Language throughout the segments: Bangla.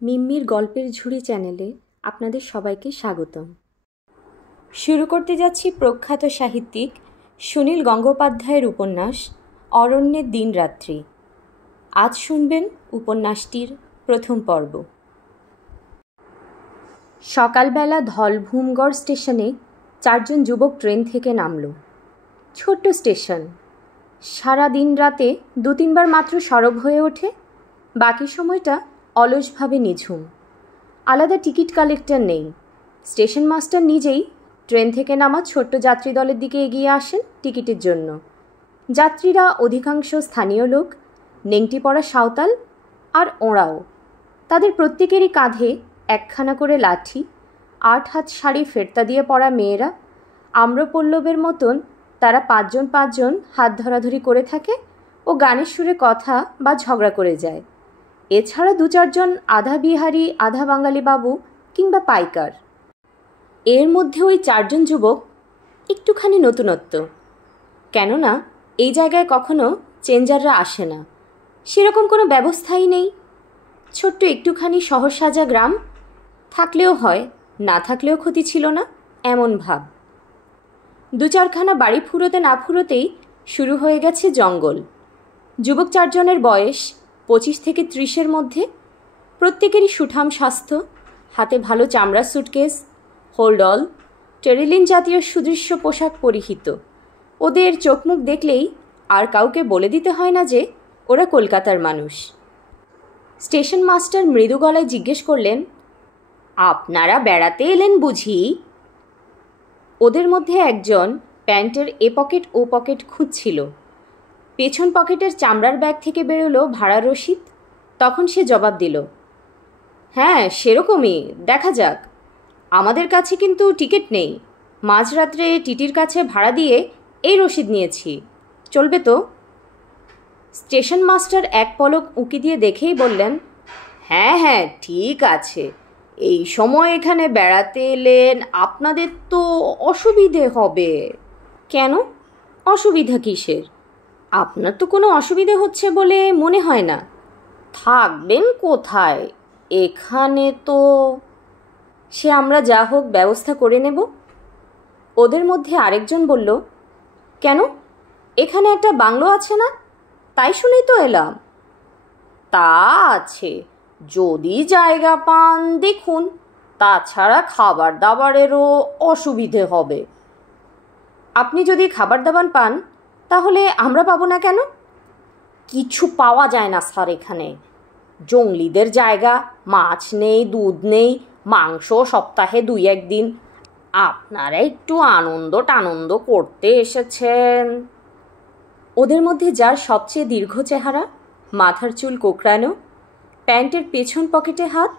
মিম্মির গল্পের ঝুড়ি চ্যানেলে আপনাদের সবাইকে স্বাগতম। শুরু করতে যাচ্ছি প্রখ্যাত সাহিত্যিক সুনীল গঙ্গোপাধ্যায়ের উপন্যাস অরণ্যের দিনরাত্রি। আজ শুনবেন উপন্যাসটির প্রথম পর্ব। সকালবেলা ধলভূমগড় স্টেশনে 4 জন যুবক ট্রেন থেকে নামল। ছোট্ট স্টেশন, সারা দিন রাতে 2-3 বার মাত্র সরব হয়ে ওঠে, বাকি সময়টা অলসভাবে নিঝুম। আলাদা টিকিট কালেক্টর নেই। স্টেশন মাস্টার নিজেই ট্রেন থেকে নামা ছোট্ট যাত্রী দলের দিকে এগিয়ে আসেন টিকিটের জন্য। যাত্রীরা অধিকাংশ স্থানীয় লোক, নেংটি পরা সাঁওতাল আর ওঁরাও। তাদের প্রত্যেকেরই কাঁধে একখানা করে লাঠি, 8 হাত শাড়ি ফেরতা দিয়ে পরা মেয়েরা। আম্রপল্লবের মতন তারা 5 জন হাত ধরাধরি করে থাকে ও গানের সুরে কথা বা ঝগড়া করে যায়। এছাড়া 2-4 জন আধা বিহারি আধা বাঙালি বাবু কিংবা পাইকার। এর মধ্যে ওই 4 জন যুবক একটুখানি নতুনত্ব, কেননা এই জায়গায় কখনো চেঞ্জাররা আসে না, সেরকম কোনো ব্যবস্থাই নেই। ছোট্ট একটুখানি শহর সাজা গ্রাম, থাকলেও হয়, না থাকলেও ক্ষতি ছিল না এমন ভাব। 2-4খানা বাড়ি ফুরোতে না ফুরোতেই শুরু হয়ে গেছে জঙ্গল। যুবক 4 জনের বয়স 25 থেকে 30-এর মধ্যে। প্রত্যেকেরই সুঠাম স্বাস্থ্য, হাতে ভালো চামড়ার সুটকেস, হোল্ডল, টেরিলিন জাতীয় সুদৃশ্য পোশাক পরিহিত। ওদের চোখ মুখ দেখলেই আর কাউকে বলে দিতে হয় না যে ওরা কলকাতার মানুষ। স্টেশন মাস্টার মৃদু গলায় জিজ্ঞেস করলেন, আপনারা বেড়াতে এলেন বুঝি? ওদের মধ্যে একজন প্যান্টের এ পকেট ও পকেট খুঁজছিল। পেছন পকেটের চামড়ার ব্যাগ থেকে বেরোলো ভাড়ার রসিদ। তখন সে জবাব দিল, হ্যাঁ সেরকমই, দেখা যাক। আমাদের কাছে কিন্তু টিকিট নেই। মাঝরাত্রে টিটির কাছে ভাড়া দিয়ে এই রসিদ নিয়েছি, চলবে তো? স্টেশন মাস্টার এক পলক উঁকি দিয়ে দেখেই বললেন, হ্যাঁ ঠিক আছে, এই সময় এখানে বেড়াতে এলেন, আপনাদের তো অসুবিধে হবে। কেন, অসুবিধা কিসের? আপনার তো কোনো অসুবিধে হচ্ছে বলে মনে হয় না। থাকবেন কোথায়? এখানে তো। সে আমরা যা হোক ব্যবস্থা করে নেব। ওদের মধ্যে আরেকজন বলল, কেন, এখানে একটা বাংলো আছে না? তাই শুনেই তো এলাম। তা আছে, যদি জায়গা পান দেখুন, তাছাড়া খাবার দাবারেরও অসুবিধে হবে। আপনি যদি খাবার দাবার পান তাহলে আমরা পাবো না কেন? কিছু পাওয়া যায় না স্যার এখানে। জঙ্গলিদের জায়গা, মাছ নেই, দুধ নেই, মাংস সপ্তাহে 2-1 দিন। আপনারা একটু আনন্দ করতে এসেছেন। ওদের মধ্যে যার সবচেয়ে দীর্ঘ চেহারা, মাথার চুল কোঁকড়ানো, প্যান্টের পেছন পকেটে হাত,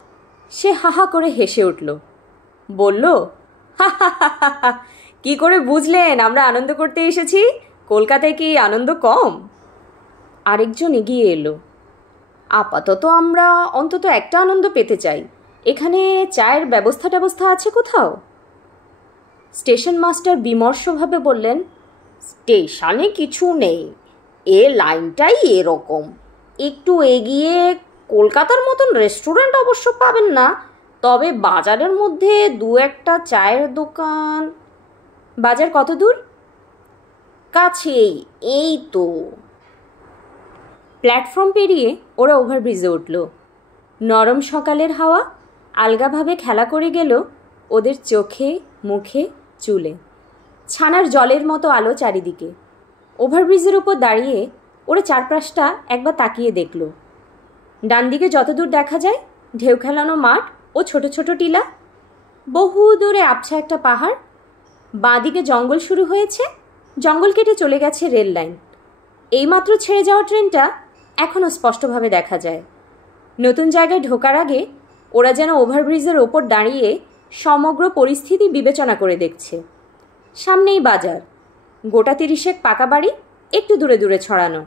সে হাহা করে হেসে উঠল। বলল, কি করে বুঝলেন আমরা আনন্দ করতে এসেছি? কলকাতায় কি আনন্দ কম? আরেকজন এগিয়ে এলো, আপাতত আমরা অন্তত একটা আনন্দ পেতে চাই। এখানে চায়ের ব্যবস্থা আছে কোথাও? স্টেশন মাস্টার বিমর্ষভাবে বললেন, স্টেশনে কিছু নেই, এ লাইনটাই এরকম। একটু এগিয়ে কলকাতার মতন রেস্টুরেন্ট অবশ্য পাবেন না, তবে বাজারের মধ্যে 2-1টা চায়ের দোকান। বাজার কত দূর? কাছেই, এই তো। প্ল্যাটফর্ম পেরিয়ে ওরা ওভারব্রিজে উঠল। নরম সকালের হাওয়া আলগাভাবে খেলা করে গেল ওদের চোখে, মুখে, চুলে। ছানার জলের মতো আলো চারিদিকে। ওভারব্রিজের উপর দাঁড়িয়ে ওরা চারপাশটা একবার তাকিয়ে দেখল। ডান দিকে যতদূর দেখা যায় ঢেউ খেলানো মাঠ ও ছোট ছোট টিলা। বহু দূরে আবছা একটা পাহাড়। বাঁ দিকে জঙ্গল শুরু হয়েছে, জঙ্গল কেটে চলে গেছে রেল লাইন। এইমাত্র ছেড়ে যাওয়া ট্রেনটা এখনও স্পষ্টভাবে দেখা যায়। নতুন জায়গায় ঢোকার আগে ওরা যেন ওভারব্রিজের ওপর দাঁড়িয়ে সমগ্র পরিস্থিতি বিবেচনা করে দেখছে। সামনেই বাজার, গোটা 30 পাকা বাড়ি একটু দূরে দূরে ছড়ানো,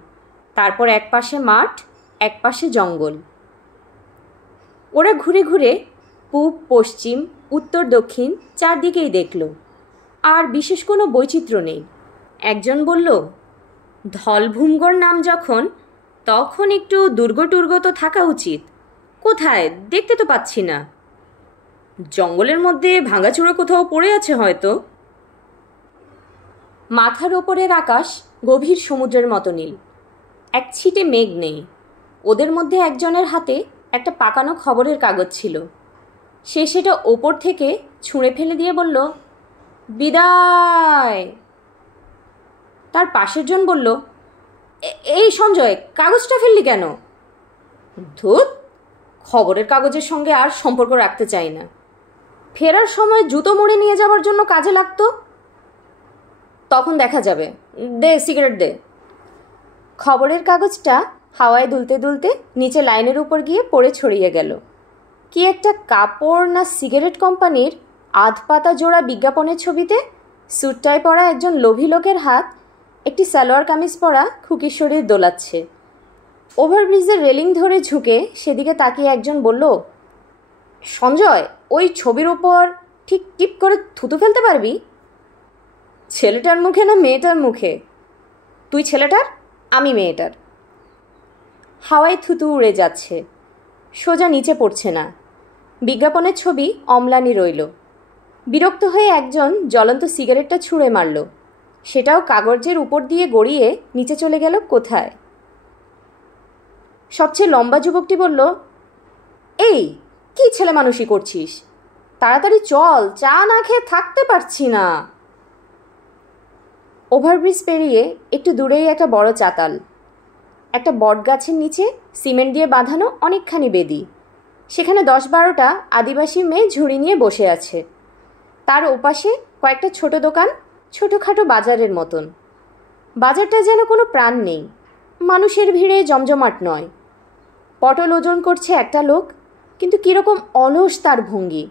তারপর এক পাশে মাঠ, এক পাশে জঙ্গল। ওরা ঘুরে ঘুরে পূব, পশ্চিম, উত্তর, দক্ষিণ চারদিকেই দেখল। আর বিশেষ কোনো বৈচিত্র্য নেই। একজন বলল, ধলভূমগড় নাম যখন, তখন একটু দুর্গ টুর্গ তো থাকা উচিত। কোথায়? দেখতে তো পাচ্ছি না। জঙ্গলের মধ্যে ভাঙাচোরা কোথাও পড়ে আছে হয়তো। মাথার ওপরের আকাশ গভীর সমুদ্রের মতো নীল। এক ছিটে মেঘ নেই। ওদের মধ্যে একজনের হাতে একটা পাকানো খবরের কাগজ ছিল। সে সেটা ওপর থেকে ছুঁড়ে ফেলে দিয়ে বলল, বিদায়। তার পাশের জন বলল, এই সঞ্জয়, কাগজটা ফেললি কেন? ধুত, খবরের কাগজের সঙ্গে আর সম্পর্ক রাখতে চাই না। ফেরার সময় জুতো মুড়ে নিয়ে যাওয়ার জন্য কাজে লাগতো। তখন দেখা যাবে। দে সিগারেট দে। খবরের কাগজটা হাওয়ায় দুলতে দুলতে নিচে লাইনের উপর গিয়ে পড়ে ছড়িয়ে গেল। কি একটা কাপড় না সিগারেট কোম্পানির আধ পাতা জোড়া বিজ্ঞাপনের ছবিতে স্যুটটাই পরা একজন লোভী লোকের হাত একটি সালোয়ার কামিজ পরা খুকির শরীর দোলাচ্ছে। ওভারব্রিজের রেলিং ধরে ঝুঁকে সেদিকে তাকিয়ে একজন বলল, সঞ্জয়, ওই ছবির ওপর ঠিক টিপ করে থুতু ফেলতে পারবি? ছেলেটার মুখে না মেয়েটার মুখে? তুই ছেলেটার, আমি মেয়েটার। হাওয়ায় থুতু উড়ে যাচ্ছে, সোজা নিচে পড়ছে না। বিজ্ঞাপনের ছবি অম্লানি রইল। বিরক্ত হয়ে একজন জ্বলন্ত সিগারেটটা ছুঁড়ে মারল। সেটাও কাগজের উপর দিয়ে গড়িয়ে নিচে চলে গেল কোথায়। সবচেয়ে লম্বা যুবকটি বলল, এই কি ছেলে মানুষই করছিস? তাড়াতাড়ি চল, চা না খেয়ে থাকতে পারছি না। ওভারব্রিজ পেরিয়ে একটু দূরেই একটা বড় চাতাল। একটা বট গাছের নিচে সিমেন্ট দিয়ে বাঁধানো অনেকখানি বেদি। সেখানে 10-12টা আদিবাসী মেয়ে ঝুড়ি নিয়ে বসে আছে। তার ওপাশে কয়েকটা ছোট দোকান, ছোটোখাটো বাজারের মতন। বাজারটা যেন কোনো প্রাণ নেই, মানুষের ভিড়ে জমজমাট নয়। পটল ওজন করছে একটা লোক, কিন্তু কীরকম অলস তার ভঙ্গি।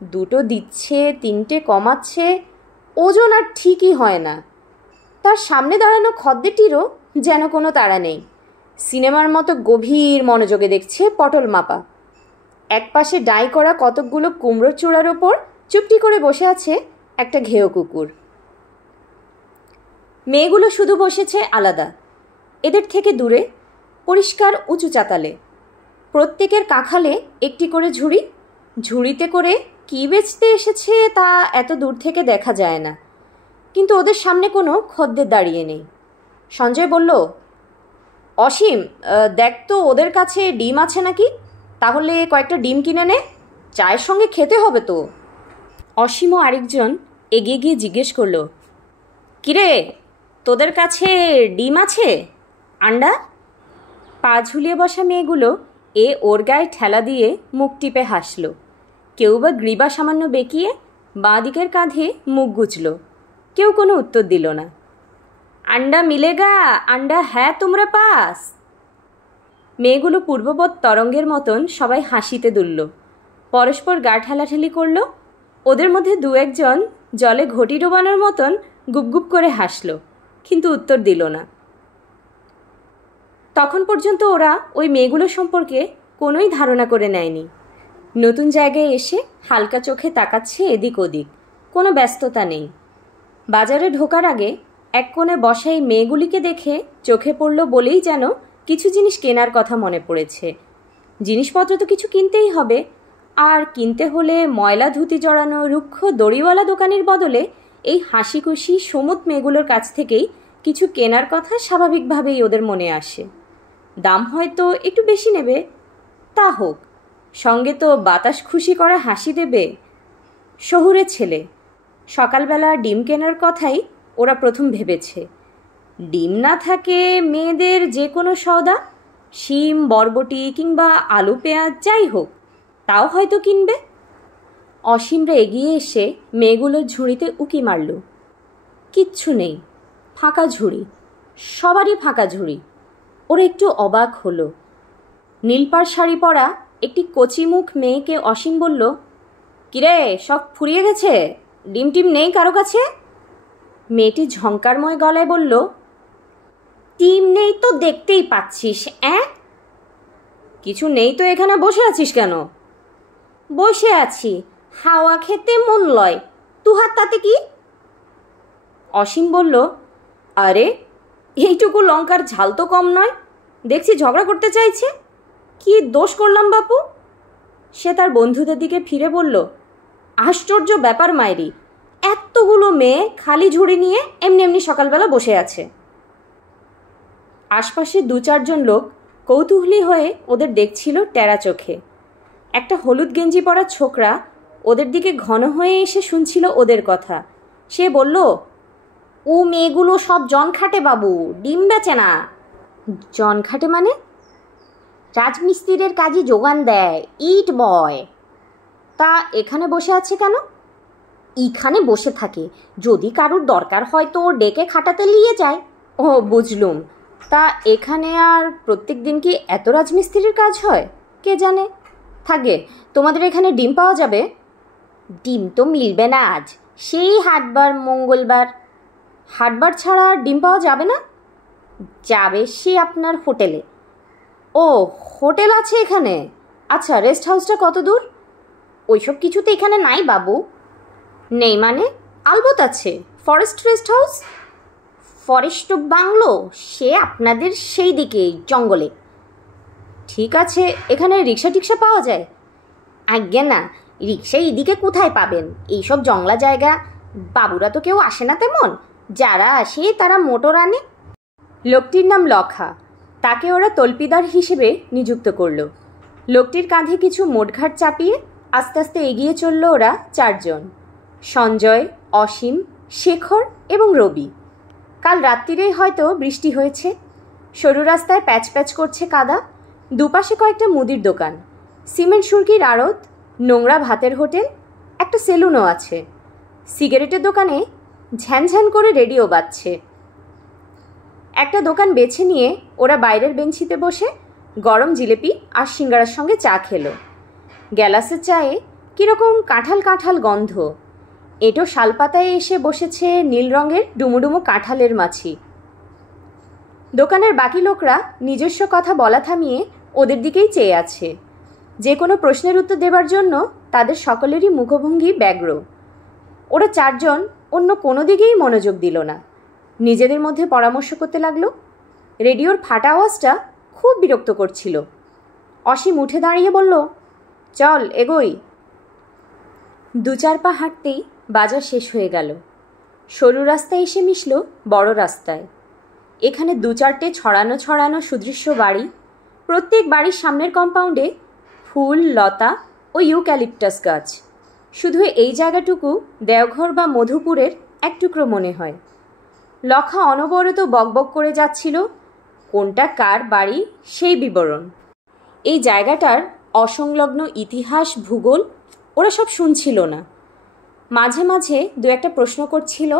2টো দিচ্ছে, 3টে কমাচ্ছে, ওজন আর ঠিকই হয় না। তার সামনে দাঁড়ানো খদ্দেরটিরও যেন কোনো তাড়া নেই। সিনেমার মতো গভীর মনোযোগে দেখছে পটল মাপা। একপাশে ডাই করা কতকগুলো কুমড়োর চূড়ার ওপর চুপটি করে বসে আছে একটা ঘেয় কুকুর। মেয়েগুলো শুধু বসেছে আলাদা, এদের থেকে দূরে, পরিষ্কার উঁচু চাতালে। প্রত্যেকের কাঁখালে একটি করে ঝুড়ি। ঝুড়িতে করে কী বেচতে এসেছে তা এত দূর থেকে দেখা যায় না, কিন্তু ওদের সামনে কোনো খদ্দের দাঁড়িয়ে নেই। সঞ্জয় বলল, অসীম, দেখ তো ওদের কাছে ডিম আছে নাকি? তাহলে কয়েকটা ডিম কিনে নে, চায়ের সঙ্গে খেতে হবে তো। অসীমও আরেকজন এগিয়ে গিয়ে জিজ্ঞেস করল, কিরে, তোদের কাছে ডিম আছে? আন্ডা? পা ঝুলিয়ে বসা মেয়েগুলো ওর গায়ে ঠেলা দিয়ে মুখ টিপে হাসল। কেউ বা গ্রীবা সামান্য বেঁকিয়ে বাঁ দিকের কাঁধে মুখ গুজল। কেউ কোনো উত্তর দিল না। আন্ডা মিলেগা, আন্ডা হ্যাঁ তোমরা পাস। মেয়েগুলো পূর্ববৎ তরঙ্গের মতন সবাই হাসিতে দুলল, পরস্পর গা ঠেলাঠেলি করল। ওদের মধ্যে 2-1জন জলে ঘটি ডোবানোর মতন গুপগুপ করে হাসল, কিন্তু উত্তর দিল না। তখন পর্যন্ত ওরা ওই মেয়েগুলো সম্পর্কে কোনোই ধারণা করে নেয়নি। নতুন জায়গায় এসে হালকা চোখে তাকাচ্ছে এদিক ওদিক, কোনো ব্যস্ততা নেই। বাজারে ঢোকার আগে এক কোণে বসা এই মেয়েগুলিকে দেখে চোখে পড়ল বলেই যেন কিছু জিনিস কেনার কথা মনে পড়েছে। জিনিসপত্র তো কিছু কিনতেই হবে, আর কিনতে হলে ময়লা ধুতি জড়ানো রুক্ষ দড়িওয়ালা দোকানের বদলে এই হাসিখুশি সমুদ মেয়েগুলোর কাছ থেকেই কিছু কেনার কথা স্বাভাবিকভাবেই ওদের মনে আসে। দাম হয়তো একটু বেশি নেবে, তা হোক, সঙ্গে তো বাতাস খুশি করা হাসি দেবে। শহুরে ছেলে, সকালবেলা ডিম কেনার কথাই ওরা প্রথম ভেবেছে। ডিম না থাকে মেয়েদের যে কোনো সওদা, শিম, বরবটি কিংবা আলু পেঁয়াজ যাই হোক, তাও হয়তো কিনবে। অসীমরা এগিয়ে এসে মেয়েগুলোর ঝুড়িতে উকি মারল। কিচ্ছু নেই, ফাঁকা ঝুড়ি, সবারই ফাঁকা ঝুড়ি। ওরা একটু অবাক হলো। নীলপাড় শাড়ি পরা একটি কচিমুখ মেয়েকে অসীম বলল, কিরে, সব ফুরিয়ে গেছে? ডিম টিম নেই কারো কাছে? মেয়েটি ঝংকারময় গলায় বলল, ডিম নেই তো দেখতেই পাচ্ছিস। কিছু নেই তো এখানে বসে আছিস কেন? বসে আছি, হাওয়া খেতে মন লয়, তুহার তাতে কি? অসীম বলল, আরে এইটুকু লঙ্কার ঝাল তো কম নয়, দেখছি ঝগড়া করতে চাইছে। কি দোষ করলাম বাপু? সে তার বন্ধুদের দিকে ফিরে বলল, আশ্চর্য ব্যাপার মায়েরি, এতগুলো মেয়ে খালি ঝুড়ি নিয়ে এমনি এমনি সকালবেলা বসে আছে। আশপাশে 2-4 লোক কৌতূহলী হয়ে ওদের দেখছিল টেরা চোখে। একটা হলুদ গেঞ্জি পরা ছোকরা ওদের দিকে ঘন হয়ে এসে শুনছিল ওদের কথা। সে বলল, ও মেয়েগুলো সব জন খাটে বাবু, ডিম বেচে না। জন খাটে মানে? রাজমিস্ত্রির কাজে যোগান দেয়, ইট বয়। তা এখানে বসে আছে কেন? এইখানে বসে থাকে, যদি কারুর দরকার হয় তো ডেকে খাটাতে নিয়ে যায়। ও বুঝলুম। তা এখানে আর প্রত্যেক দিন কি এত রাজমিস্ত্রির কাজ হয়? কে জানে। থাকে, তোমাদের এখানে ডিম পাওয়া যাবে? ডিম তো মিলবে না আজ, সেই হাটবার মঙ্গলবার। হাটবার ছাড়া ডিম পাওয়া যাবে না? যাবে সে আপনার হোটেলে। ও, হোটেল আছে এখানে? আচ্ছা, রেস্ট হাউসটা কত দূর? ওইসব কিছু তো এখানে নাই বাবু। নেই মানে? আলবত আছে, forest rest house. Forest bungalow সে আপনাদের সেই দিকে জঙ্গলে। ঠিক আছে, এখানে রিক্সা টিক্সা পাওয়া যায়? আজ্ঞে না, রিক্সা এদিকে কোথায় পাবেন? এইসব জংলা জায়গা, বাবুরা তো কেউ আসে না তেমন, যারা আসে তারা মোটর আনে। লোকটির নাম লখা। তাকে ওরা তল্পিদার হিসেবে নিযুক্ত করল। লোকটির কাঁধে কিছু মোটঘাট চাপিয়ে আস্তে আস্তে এগিয়ে চলল ওরা 4 জন, সঞ্জয়, অসীম, শেখর এবং রবি। কাল রাত্রিরেই হয়তো বৃষ্টি হয়েছে। সরু রাস্তায় প্যাচ প্যাচ করছে কাদা। দুপাশে কয়েকটা মুদির দোকান, সিমেন্ট সুরকির আড়ত, নোংরা ভাতের হোটেল, একটা সেলুনও আছে। সিগারেটের দোকানে ঝ্যানঝ্যান করে রেডিও বাজছে। একটা দোকান বেছে নিয়ে ওরা বাইরের বেঞ্চিতে বসে গরম জিলেপি আর সিঙ্গারার সঙ্গে চা খেলো। গ্যালাসের চায়ে কীরকম কাঁঠাল কাঁঠাল গন্ধ। এটো শালপাতায় এসে বসেছে নীল রঙের ডুমুডুমু কাঁঠালের মাছি। দোকানের বাকি লোকরা নিজস্ব কথা বলা থামিয়ে ওদের দিকেই চেয়ে আছে। যে কোনো প্রশ্নের উত্তর দেবার জন্য তাদের সকলেরই মুখভঙ্গি ব্যগ্র। ওরা 4 জন অন্য কোনো দিকেই মনোযোগ দিল না, নিজেদের মধ্যে পরামর্শ করতে লাগলো। রেডিওর ফাটা আওয়াজটা খুব বিরক্ত করছিল। অসীম উঠে দাঁড়িয়ে বলল, চল এগোই। 2-4 পা হাঁটতেই বাজার শেষ হয়ে গেল। সরু রাস্তায় এসে মিশল বড় রাস্তায়। এখানে 2-4টে ছড়ানো ছড়ানো সুদৃশ্য বাড়ি। প্রত্যেক বাড়ির সামনের কম্পাউন্ডে ফুল, লতা ও ইউক্যালিপটাস গাছ। শুধু এই জায়গাটুকু দেওঘর বা মধুপুরের এক টুকরো মনে হয়। লখা অনবরত বকবক করে যাচ্ছিল কোনটা কার বাড়ি সেই বিবরণ। এই জায়গাটার অসংলগ্ন ইতিহাস, ভূগোল ওরা সব শুনছিল না। মাঝে মাঝে 2-একটা প্রশ্ন করছিল।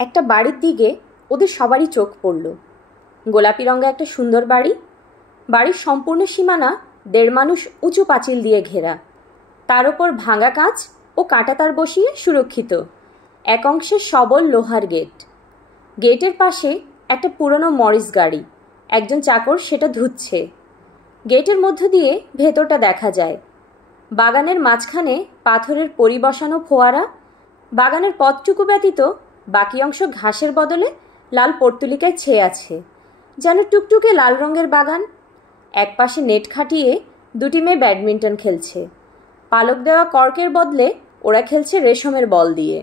একটা বাড়ির দিকে ওদের সবারই চোখ পড়ল। গোলাপি রঙা একটা সুন্দর বাড়ি। বাড়ির সম্পূর্ণ সীমানা 1.5 মানুষ উঁচু পাঁচিল দিয়ে ঘেরা। তার ওপর ভাঙা কাঁচ ও কাঁটাতার বসিয়ে সুরক্ষিত। এক অংশে সবল লোহার গেট। গেটের পাশে একটা পুরনো মরিস গাড়ি। একজন চাকর সেটা ধুচ্ছে। গেটের মধ্য দিয়ে ভেতরটা দেখা যায়। বাগানের মাঝখানে পাথরের পরিবসানো ফোয়ারা। বাগানের পথটুকু ব্যতীত বাকি অংশ ঘাসের বদলে লাল পর্তুলিকায় ছেয়ে আছে, যেন টুকটুকে লাল রঙের বাগান। এক পাশে নেট খাটিয়ে 2টি মেয়ে ব্যাডমিন্টন খেলছে। পালক দেওয়া কর্কের বদলে ওরা খেলছে রেশমের বল দিয়ে।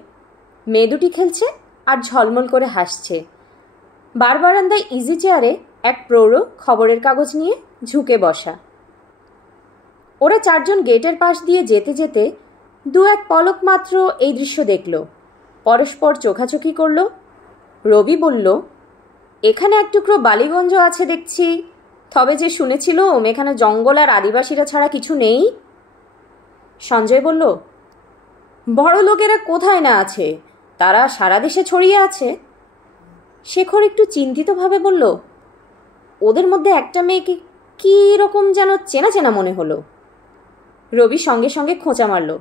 মেয়ে 2টি খেলছে আর ঝলমল করে হাসছে। বারান্দায় ইজি চেয়ারে এক প্রৌঢ় খবরের কাগজ নিয়ে ঝুঁকে বসা। ওরা 4 জন গেটের পাশ দিয়ে যেতে যেতে 2-1 পলক মাত্র এই দৃশ্য দেখল। পরস্পর চোখাচোখি করল। রবি বলল, এখানে এক টুকরো বালিগঞ্জ আছে দেখছি, তবে যে শুনেছিল এখানে জঙ্গল আর আদিবাসীরা ছাড়া কিছু নেই। সঞ্জয় বলল, বড় লোকেরা কোথায় না আছে, তারা সারা দেশে ছড়িয়ে আছে। শেখর একটু চিন্তিতভাবে বলল, ওদের মধ্যে একটা মেয়েকে কী রকম যেন চেনা চেনা মনে হলো। রবি সঙ্গে সঙ্গে খোঁচা মারল,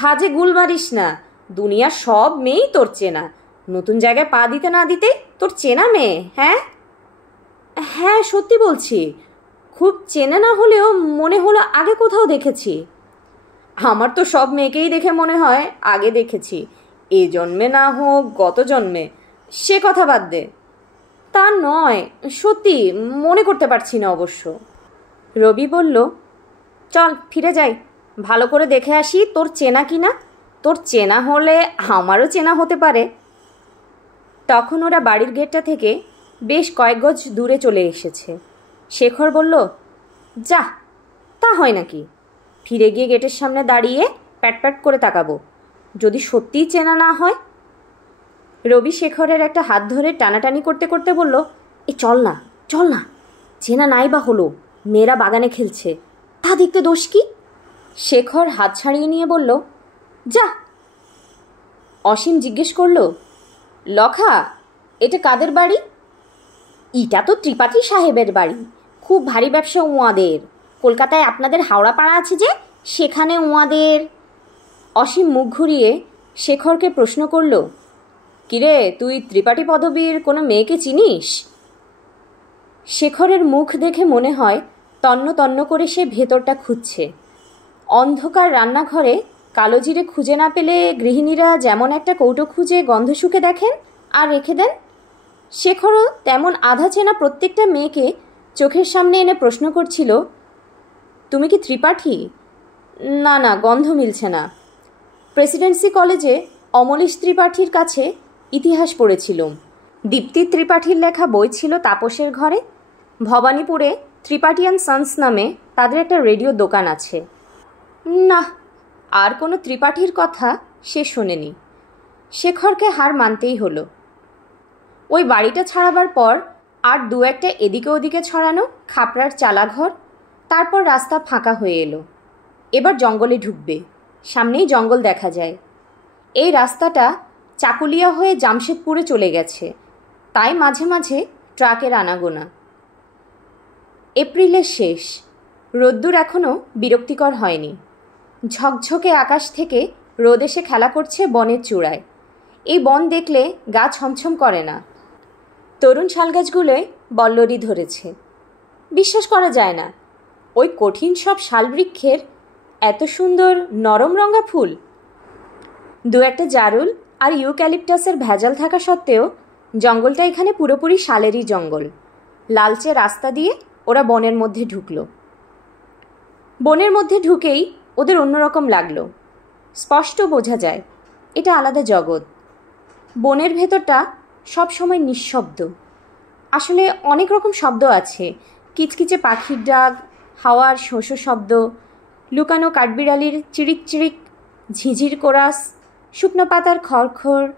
ভাজে গুল মারিস না, দুনিয়ার সব মেয়েই তোর চেনা। নতুন জায়গায় পা দিতে না দিতেই তোর চেনা মেয়ে। হ্যাঁ হ্যাঁ, সত্যি বলছি, খুব চেনা না হলেও মনে হলো আগে কোথাও দেখেছি। আমার তো সব মেয়েকেই দেখে মনে হয় আগে দেখেছি, এ জন্মে না হোক গত জন্মে। সে কথা বাদ দে। তা নয়, সত্যি মনে করতে পারছি না অবশ্য। রবি বলল, চল ফিরে যাই, ভালো করে দেখে আসি তোর চেনা কি না। তোর চেনা হলে আমারও চেনা হতে পারে। তখন ওরা বাড়ির গেটটা থেকে বেশ কয়েক গজ দূরে চলে এসেছে। শেখর বলল, যা, তা হয় নাকি? ফিরে গিয়ে গেটের সামনে দাঁড়িয়ে প্যাট প্যাট করে তাকাবো, যদি সত্যিই চেনা না হয়। রবি শেখরের একটা হাত ধরে টানাটানি করতে করতে বলল, এ চল না, চল না, চেনা নাই বা হলো, মেয়েরা বাগানে খেলছে, তা দেখতে দোষ কি? শেখর হাত ছাড়িয়ে নিয়ে বলল, যা। অসীম জিজ্ঞেস করল, লখা, এটা কাদের বাড়ি? ইটা তো ত্রিপাঠী সাহেবের বাড়ি, খুব ভারী ব্যবসা উঁয়াদের। কলকাতায় আপনাদের হাওড়া পাড়া আছে যে, সেখানে উঁয়াদের। অসীম মুখ ঘুরিয়ে শেখরকে প্রশ্ন করল, কিরে, তুই ত্রিপাঠী পদবীর কোনো মেয়েকে চিনিস? শেখরের মুখ দেখে মনে হয় তন্ন তন্ন করে সে ভেতরটা খুঁজছে। অন্ধকার রান্নাঘরে কালো জিরে খুঁজে না পেলে গৃহিণীরা যেমন একটা কৌটো খুঁজে গন্ধ শুকে দেখেন আর রেখে দেন, শেখরও তেমন আধা চেনা প্রত্যেকটা মেয়েকে চোখের সামনে এনে প্রশ্ন করছিল, তুমি কি ত্রিপাঠী? না না, গন্ধ মিলছে না। প্রেসিডেন্সি কলেজে অমলেশ ত্রিপাঠীর কাছে ইতিহাস পড়েছিলাম। দীপ্তি ত্রিপাঠীর লেখা বই ছিল তাপসের ঘরে। ভবানীপুরে ত্রিপাঠী অ্যান্ড সন্স নামে তাদের একটা রেডিও দোকান আছে। না, আর কোনো ত্রিপাঠীর কথা সে শোনেনি। শেখরকে হার মানতেই হলো। ওই বাড়িটা ছাড়াবার পর আর দু একটা এদিকে ওদিকে ছড়ানো খাপড়ার চালাঘর, তারপর রাস্তা ফাঁকা হয়ে এলো। এবার জঙ্গলে ঢুকবে, সামনেই জঙ্গল দেখা যায়। এই রাস্তাটা চাকুলিয়া হয়ে জামশেদপুরে চলে গেছে, তাই মাঝে মাঝে ট্রাকের আনাগোনা। এপ্রিলের শেষ, রোদ্দুর এখনও বিরক্তিকর হয়নি। ঝকঝকে আকাশ থেকে রোদ এসে খেলা করছে বনের চূড়ায়। এই বন দেখলে গা ছমছম করে না। তরুণ শালগাছগুলোয় বল্লরি ধরেছে। বিশ্বাস করা যায় না, ওই কঠিন সব শালবৃক্ষের এত সুন্দর নরম রঙা ফুল। দু একটা জারুল আর ইউক্যালিপটাসের ভেজাল থাকা সত্ত্বেও জঙ্গলটা এখানে পুরোপুরি শালেরই জঙ্গল। লালচে রাস্তা দিয়ে ওরা বনের মধ্যে ঢুকলো। বনের মধ্যে ঢুকেই ওদের অন্যরকম লাগলো। স্পষ্ট বোঝা যায় এটা আলাদা জগৎ। বনের ভেতরটা সব সময় নিঃশব্দ। আসলে অনেক রকম শব্দ আছে, কিচকিচে পাখির ডাক, হাওয়ার শোঁশো শব্দ, লুকানো কাঠবিড়ালির চিরিক চিরিক, ঝিঝির কোরাস, শুকনো পাতার খড়খড়,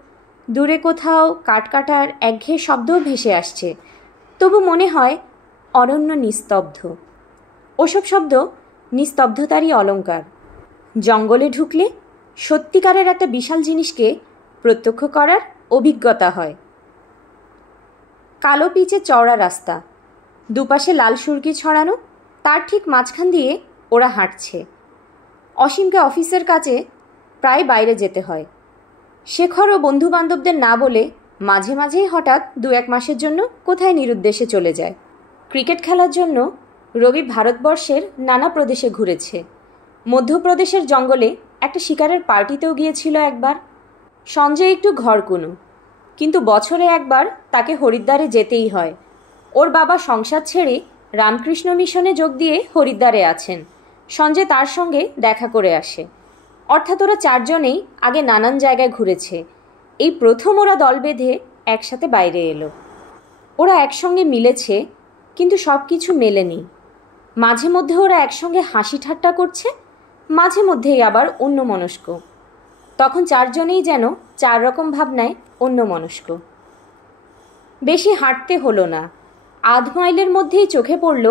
দূরে কোথাও কাঠ কাটার একঘেয়ে শব্দও ভেসে আসছে। তবু মনে হয় অরণ্য নিস্তব্ধ। ওসব শব্দ নিস্তব্ধতারই অলঙ্কার। জঙ্গলে ঢুকলে সত্যিকারের একটা বিশাল জিনিসকে প্রত্যক্ষ করার অভিজ্ঞতা হয়। কালো পিচে চওড়া রাস্তা, দুপাশে লাল সুরকি ছড়ানো, তার ঠিক মাঝখান দিয়ে ওরা হাঁটছে। অসীমকে অফিসের কাছে প্রায় বাইরে যেতে হয়। শেখর ও বন্ধুবান্ধবদের না বলে মাঝে মাঝেই হঠাৎ 2-1 মাসের জন্য কোথায় নিরুদ্দেশে চলে যায়। ক্রিকেট খেলার জন্য রবি ভারতবর্ষের নানা প্রদেশে ঘুরেছে। মধ্যপ্রদেশের জঙ্গলে একটা শিকারের পার্টিতেও গিয়েছিল একবার। সঞ্জয় একটু ঘরকুনো, কিন্তু বছরে একবার তাকে হরিদ্বারে যেতেই হয়। ওর বাবা সংসার ছেড়ে রামকৃষ্ণ মিশনে যোগ দিয়ে হরিদ্বারে আছেন। সঞ্জয় তার সঙ্গে দেখা করে আসে। অর্থাৎ ওরা 4 জনেই আগে নানান জায়গায় ঘুরেছে। এই প্রথম ওরা দল বেঁধে একসাথে বাইরে এলো। ওরা একসঙ্গে মিলেছে, কিন্তু সব কিছু মেলেনি। মাঝে মধ্যে ওরা একসঙ্গে হাসি ঠাট্টা করছে, মাঝে মধ্যেই আবার অন্যমনস্ক। তখন 4 জনেই যেন 4 রকম ভাবনায় অন্যমনস্ক। বেশি হাঁটতে হলো না। আধ মাইলের মধ্যেই চোখে পড়ল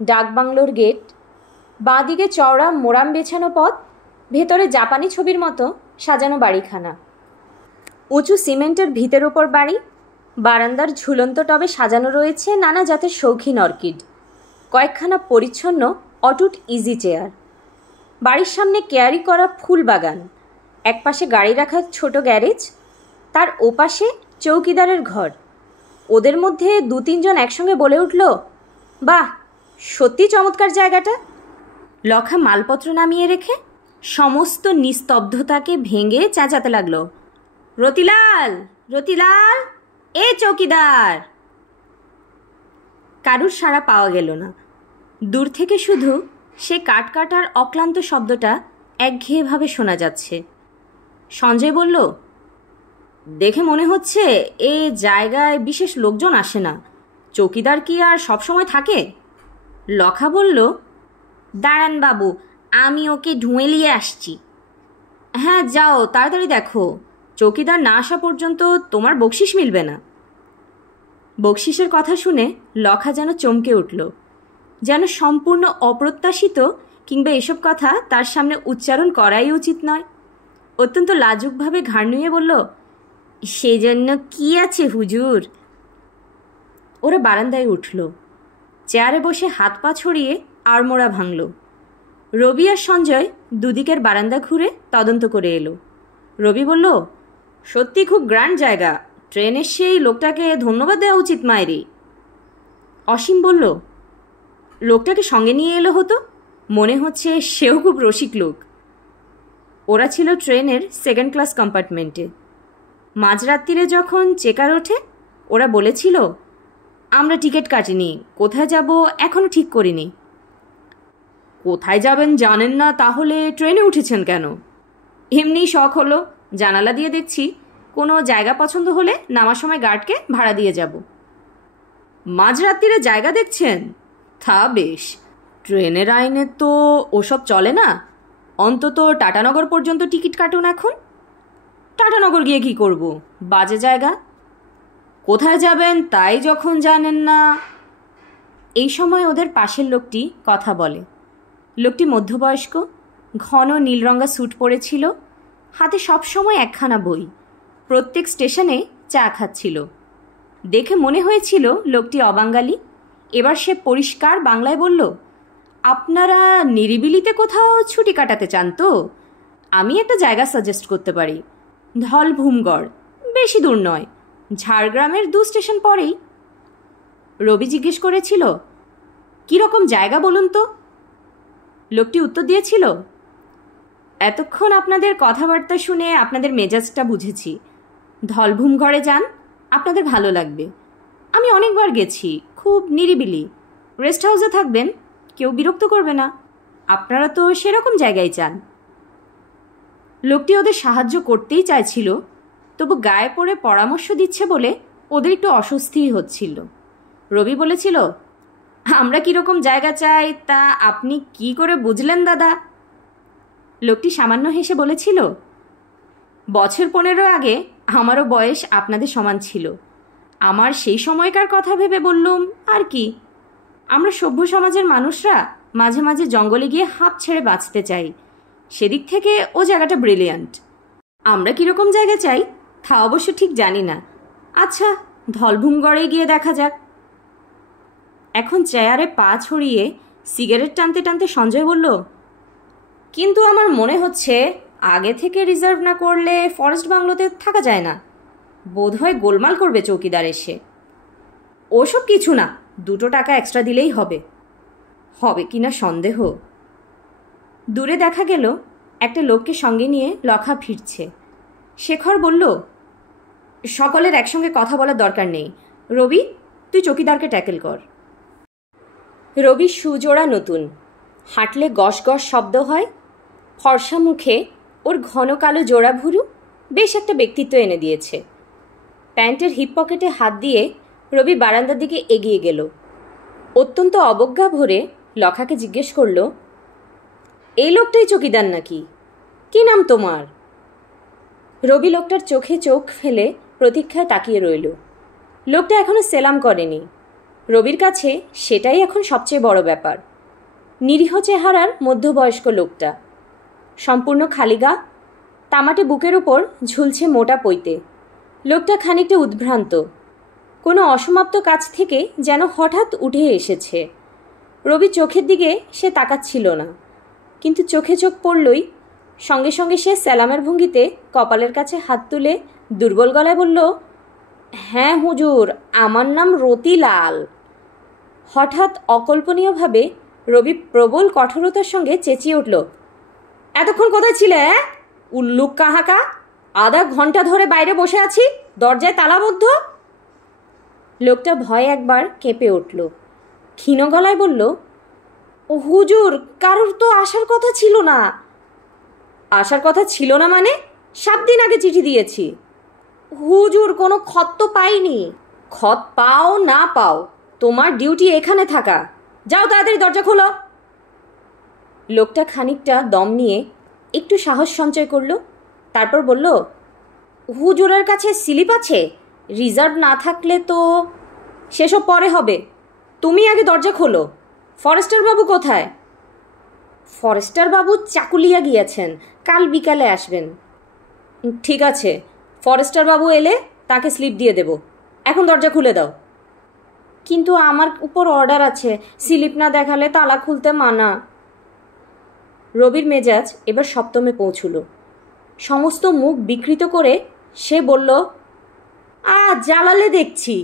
ডাকবাংলোর গেট। বাঁদিকে চওড়া মোরাম বেছানো পথ, ভেতরে জাপানি ছবির মতো সাজানো বাড়িখানা। উঁচু সিমেন্টের ভিতের ওপর বাড়ি। বারান্দার ঝুলন্ত টবে সাজানো রয়েছে নানা জাতের শৌখিন অর্কিড। কয়েকখানা পরিচ্ছন্ন অটুট ইজি চেয়ার। বাড়ির সামনে কেয়ারি করা ফুল বাগান। একপাশে গাড়ি রাখার ছোট গ্যারেজ, তার ওপাশে চৌকিদারের ঘর। ওদের মধ্যে 2-3 জন একসঙ্গে বলে উঠল, বাহ, সত্যি চমৎকার জায়গাটা। লখা মালপত্র নামিয়ে রেখে সমস্ত নিস্তব্ধতাকে ভেঙে চেঁচাতে লাগলো, রতিলাল, রতিলাল, এ চৌকিদার। কারুর সাড়া পাওয়া গেল না। দূর থেকে শুধু সে কাট কাটার অক্লান্ত শব্দটা একঘেয়েভাবে শোনা যাচ্ছে। সঞ্জয় বলল, দেখে মনে হচ্ছে এ জায়গায় বিশেষ লোকজন আসে না। চৌকিদার কি আর সবসময় থাকে? লখা বলল, দাঁড়ান বাবু, আমি ওকে ঢুঁয়েলিয়ে আসছি। হ্যাঁ যাও, তাড়াতাড়ি দেখো, চৌকিদার না আসা পর্যন্ত তোমার বকশিস মিলবে না। বকশিসের কথা শুনে লখা যেন চমকে উঠল, যেন সম্পূর্ণ অপ্রত্যাশিত, কিংবা এসব কথা তার সামনে উচ্চারণ করাই উচিত নয়। অত্যন্ত লাজুকভাবে ঘাড় নুয়ে বলল, সেজন্য কি আছে হুজুর। ওরা বারান্দায় উঠল, চেয়ারে বসে হাত পা ছড়িয়ে আড়মোড়া ভাঙল। রবি আর সঞ্জয় দুদিকের বারান্দা ঘুরে তদন্ত করে এলো। রবি বলল, সত্যি খুব গ্র্যান্ড জায়গা, ট্রেনের সেই লোকটাকে ধন্যবাদ দেওয়া উচিত মায়েরই। অসীম বলল, লোকটাকে সঙ্গে নিয়ে এলো হতো, মনে হচ্ছে সেও খুব রসিক লোক। ওরা ছিল ট্রেনের সেকেন্ড ক্লাস কম্পার্টমেন্টে। মাঝরাত্রিরে যখন চেকার ওঠে, ওরা বলেছিল, আমরা টিকিট কাটিনি, কোথায় যাব এখনও ঠিক করিনি। কোথায় যাবেন জানেন না, তাহলে ট্রেনে উঠেছেন কেন? এমনি শখ হলো, জানালা দিয়ে দেখছি, কোনো জায়গা পছন্দ হলে নামার সময় গার্ডকে ভাড়া দিয়ে যাব। মাঝরাত্রিরে জায়গা দেখছেন? তা বেশ, ট্রেনের আইনে তো ওসব চলে না। অন্তত টাটানগর পর্যন্ত টিকিট কাটুন এখন। টাটানগর গিয়ে কি করব, বাজে জায়গা। কোথায় যাবেন তাই যখন জানেন না। এই সময় ওদের পাশের লোকটি কথা বলে। লোকটি মধ্যবয়স্ক, ঘন নীলরঙা স্যুট পরেছিল, হাতে সবসময় একখানা বই, প্রত্যেক স্টেশনে চা খাচ্ছিল। দেখে মনে হয়েছিল লোকটি অবাঙালি। এবার সে পরিষ্কার বাংলায় বলল, আপনারা নিরিবিলিতে কোথাও ছুটি কাটাতে চান তো? আমি একটা জায়গা সাজেস্ট করতে পারি, ধলভূমগড়, বেশি দূর নয়, ঝাড়গ্রামের 2 স্টেশন পরেই। রবি জিজ্ঞেস করেছিল, কীরকম জায়গা বলুন তো? লোকটি উত্তর দিয়েছিল, এতক্ষণ আপনাদের কথাবার্তা শুনে আপনাদের মেজাজটা বুঝেছি। ধলভূমগড়ে যান, আপনাদের ভালো লাগবে। আমি অনেকবার গেছি, খুব নিরিবিলি, রেস্ট হাউসে থাকবেন, কেউ বিরক্ত করবে না। আপনারা তো সেরকম জায়গায় চান। লোকটি ওদের সাহায্য করতেই চাইছিল, তবু গায়ে পড়ে পরামর্শ দিচ্ছে বলে ওদের একটু অস্বস্তিই হচ্ছিল। রবি বলেছিল, আমরা কীরকম জায়গা চাই তা আপনি কি করে বুঝলেন দাদা? লোকটি সামান্য হেসে বলেছিল, বছর 15 আগে আমারও বয়স আপনাদের সমান ছিল। আমার সেই সময়কার কথা ভেবে বললুম আর কি। আমরা সভ্য সমাজের মানুষরা মাঝে মাঝে জঙ্গলে গিয়ে হাঁপ ছেড়ে বাঁচতে চাই, সেদিক থেকে ও জায়গাটা ব্রিলিয়ান্ট। আমরা কীরকম জায়গা চাই তা অবশ্য ঠিক জানি না। আচ্ছা, ধলভূমগড়ে গিয়ে দেখা যাক। এখন চেয়ারে পা ছড়িয়ে সিগারেট টানতে টানতে সঞ্জয় বলল, কিন্তু আমার মনে হচ্ছে আগে থেকে রিজার্ভ না করলে ফরেস্ট বাংলোতে থাকা যায় না। বোধহয় গোলমাল করবে চৌকিদার এসে। ওসব কিছু না, 2 টাকা এক্সট্রা দিলেই হবে। হবে কিনা সন্দেহ। দূরে দেখা গেল একটা লোককে সঙ্গে নিয়ে লখা ফিরছে। শেখর বলল, সকলের একসঙ্গে কথা বলার দরকার নেই। রবি, তুই চৌকিদারকে ট্যাকেল কর। রবির সুজোড়া নতুন, হাঁটলে গস গস শব্দ হয়। ফর্সা মুখে ওর ঘন কালো জোড়া ভুরু বেশ একটা ব্যক্তিত্ব এনে দিয়েছে। প্যান্টের হিপ পকেটে হাত দিয়ে রবি বারান্দার দিকে এগিয়ে গেল। অত্যন্ত অবজ্ঞা ভরে লখাকে জিজ্ঞেস করল, এই লোকটাই চৌকিদার নাকি? কি নাম তোমার? রবি লোকটার চোখে চোখ ফেলে প্রতীক্ষায় তাকিয়ে রইল। লোকটা এখনো সেলাম করেনি। রবির কাছে সেটাই এখন সবচেয়ে বড় ব্যাপার। নিরীহ চেহারার মধ্যবয়স্ক লোকটা, সম্পূর্ণ খালি গা, তামাটে বুকের উপর ঝুলছে মোটা পৈতে। লোকটা খানিকটা উদ্ভ্রান্ত, কোনো অসমাপ্ত কাজ থেকে যেন হঠাৎ উঠে এসেছে। রবি চোখের দিকে সে তাকাচ্ছিল না, কিন্তু চোখে চোখ পড়লই সঙ্গে সঙ্গে সে সেলামের ভঙ্গিতে কপালের কাছে হাত তুলে দুর্বল গলায় বলল, হ্যাঁ হুজুর, আমার নাম রতিলাল। হঠাৎ অকল্পনীয়ভাবে রবি প্রবল কঠোরতার সঙ্গে চেঁচিয়ে উঠল, এতক্ষণ কোথায় ছিলে? উল্লুক কাহাকা, আধা ঘন্টা ধরে বাইরে বসে আছি, দরজায় তালাবদ্ধ। লোকটা ভয়ে একবার কেঁপে উঠল, ক্ষীণ গলায় বলল, ও হুজুর, কারোর তো আসার কথা ছিল না। আসার কথা ছিল না মানে? 7 দিন আগে চিঠি দিয়েছি। হুজুর, কোনো খত তো পাইনি। খত পাও না পাও, তোমার ডিউটি এখানে থাকা। যাও তাড়াতাড়ি দরজা খোলো। লোকটা খানিকটা দম নিয়ে একটু সাহস সঞ্চয় করলো, তারপর বলল, হুজুরের কাছে স্লিপ আছে? রিজার্ভ না থাকলে তো। সেসব পরে হবে, তুমি আগে দরজা খোলো। ফরেস্টার বাবু কোথায়? ফরেস্টার বাবু চাকুলিয়া গিয়েছেন, কাল বিকালে আসবেন। ঠিক আছে, ফরেস্টার বাবু এলে তাকে স্লিপ দিয়ে দেব। এখন দরজা খুলে দাও। কিন্তু আমার উপর অর্ডার আছে, স্লিপ না দেখালে তালা খুলতে মানা। রবির মেজাজ এবার সপ্তমে পৌঁছল। সমস্ত মুখ বিকৃত করে সে বলল, জ্বালালে দেখছি।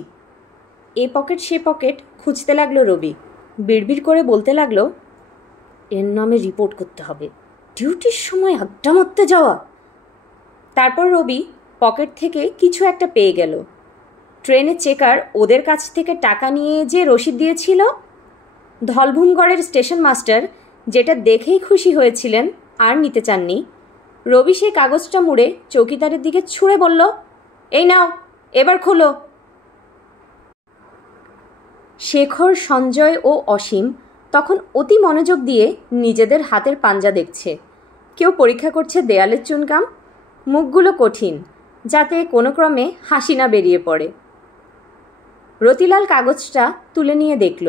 এ পকেট সে পকেট খুঁজতে লাগলো রবি। বিড়বিড় করে বলতে লাগলো, এর নামে রিপোর্ট করতে হবে, ডিউটির সময় আড্ডা মারতে যাওয়া। তারপর রবি পকেট থেকে কিছু একটা পেয়ে গেল। ট্রেনের চেকার ওদের কাছ থেকে টাকা নিয়ে যে রসিদ দিয়েছিল, ধলভূমগড়ের স্টেশন মাস্টার যেটা দেখেই খুশি হয়েছিলেন আর নিতে চাননি, রবি সেই কাগজটা মুড়ে চৌকিদারের দিকে ছুঁড়ে বলল, এই নাও, এবার খোলো। শেখর, সঞ্জয় ও অসীম তখন অতি মনোযোগ দিয়ে নিজেদের হাতের পাঞ্জা দেখছে। কেউ পরীক্ষা করছে দেয়ালের চুনকাম, মুখগুলো কঠিন, যাতে কোনো ক্রমে হাসি না বেরিয়ে পড়ে। রতিলাল কাগজটা তুলে নিয়ে দেখল,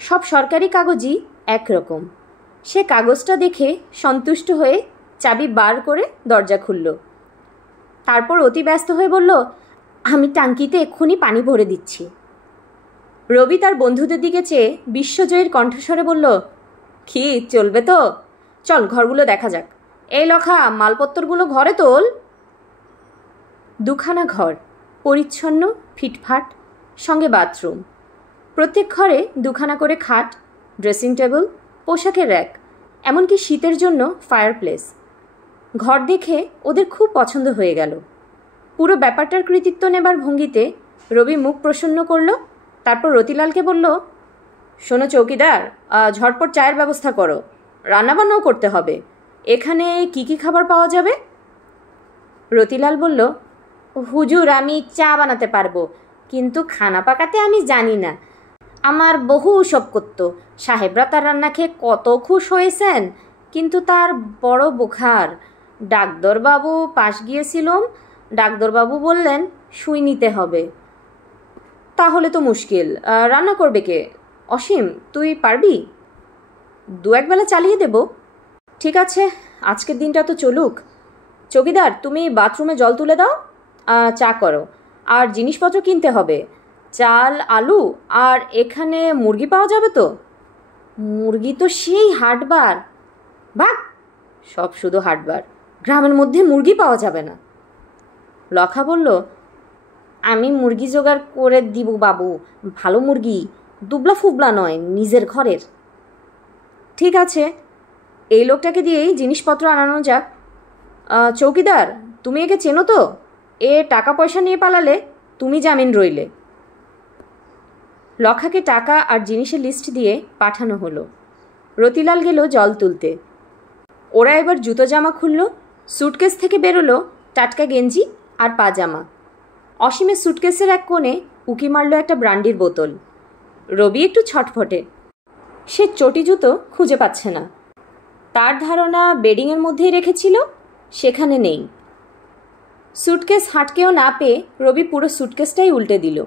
সব সরকারি কাগজই একরকম। সে কাগজটা দেখে সন্তুষ্ট হয়ে চাবি বার করে দরজা খুলল। তারপর অতি ব্যস্ত হয়ে বলল, আমি টাঙ্কিতে এক্ষুনি পানি ভরে দিচ্ছি। রবি তার বন্ধুদের দিকে চেয়ে বিশ্বজয়ীর কণ্ঠস্বরে বলল, কি চলবে তো? চল ঘরগুলো দেখা যাক। এই লখা, মালপত্রগুলো ঘরে তোল। দুখানা ঘর, পরিচ্ছন্ন, ফিটফাট, সঙ্গে বাথরুম। প্রত্যেক ঘরে দুখানা করে খাট, ড্রেসিং টেবিল, পোশাকের র্যাক, এমনকি শীতের জন্য ফায়ারপ্লেস। ঘর দেখে ওদের খুব পছন্দ হয়ে গেল। পুরো ব্যাপারটার কৃতিত্ব নেবার ভঙ্গিতে রবি মুখ প্রসন্ন করল। তারপর রতিলালকে বলল, শোনো চৌকিদার, ঝটপট চায়ের ব্যবস্থা করো, রান্নাবান্নাও করতে হবে। এখানে কি কি খাবার পাওয়া যাবে? রতিলাল বলল, হুজুর, আমি চা বানাতে পারবো, কিন্তু খানা পাকাতে আমি জানি না। আমার বহু সব করতো, সাহেবরা তার রান্না খেয়ে কত খুশ হয়েছেন, কিন্তু তার বড় বুখার। ডাক্তারবাবু পাশ গিয়েছিলাম, ডাক্তারবাবু বললেন সুই নিতে হবে। তাহলে তো মুশকিল, রান্না করবে কে? অসীম, তুই পারবি? 2-1 বেলা চালিয়ে দেব। ঠিক আছে, আজকের দিনটা তো চলুক। চৌকিদার, তুমি বাথরুমে জল তুলে দাও, চা করো, আর জিনিসপত্র কিনতে হবে, চাল, আলু, আর এখানে মুরগি পাওয়া যাবে তো? মুরগি তো সেই হাটবার। বাহ, সব শুধু হাটবার, গ্রামের মধ্যে মুরগি পাওয়া যাবে না। লখা বলল, আমি মুরগি জোগাড় করে দিব বাবু, ভালো মুরগি, দুবলা ফুবলা নয়, নিজের ঘরের। ঠিক আছে, এই লোকটাকে দিয়েই জিনিসপত্র আনানো যাক। চৌকিদার, তুমি একে চেনো তো? এ টাকা পয়সা নিয়ে পালালে তুমি জামিন রইলে। লখাকে টাকা আর জিনিসের লিস্ট দিয়ে পাঠানো হলো। রতিলাল গেল জল তুলতে। ওরা এবার জুতো জামা খুলল। স্যুটকেস থেকে বেরোলো টাটকা গেঞ্জি আর পাজামা। অসীমের স্যুটকেসের এক কোণে উকি মারল একটা ব্রান্ডির বোতল। রবি একটু ছটফটে, সে চটি জুতো খুঁজে পাচ্ছে না। তার ধারণা বেডিংয়ের মধ্যেই রেখেছিল, সেখানে নেই। স্যুটকেস হাঁটকেও না পেয়ে রবি পুরো স্যুটকেসটাই উল্টে দিল।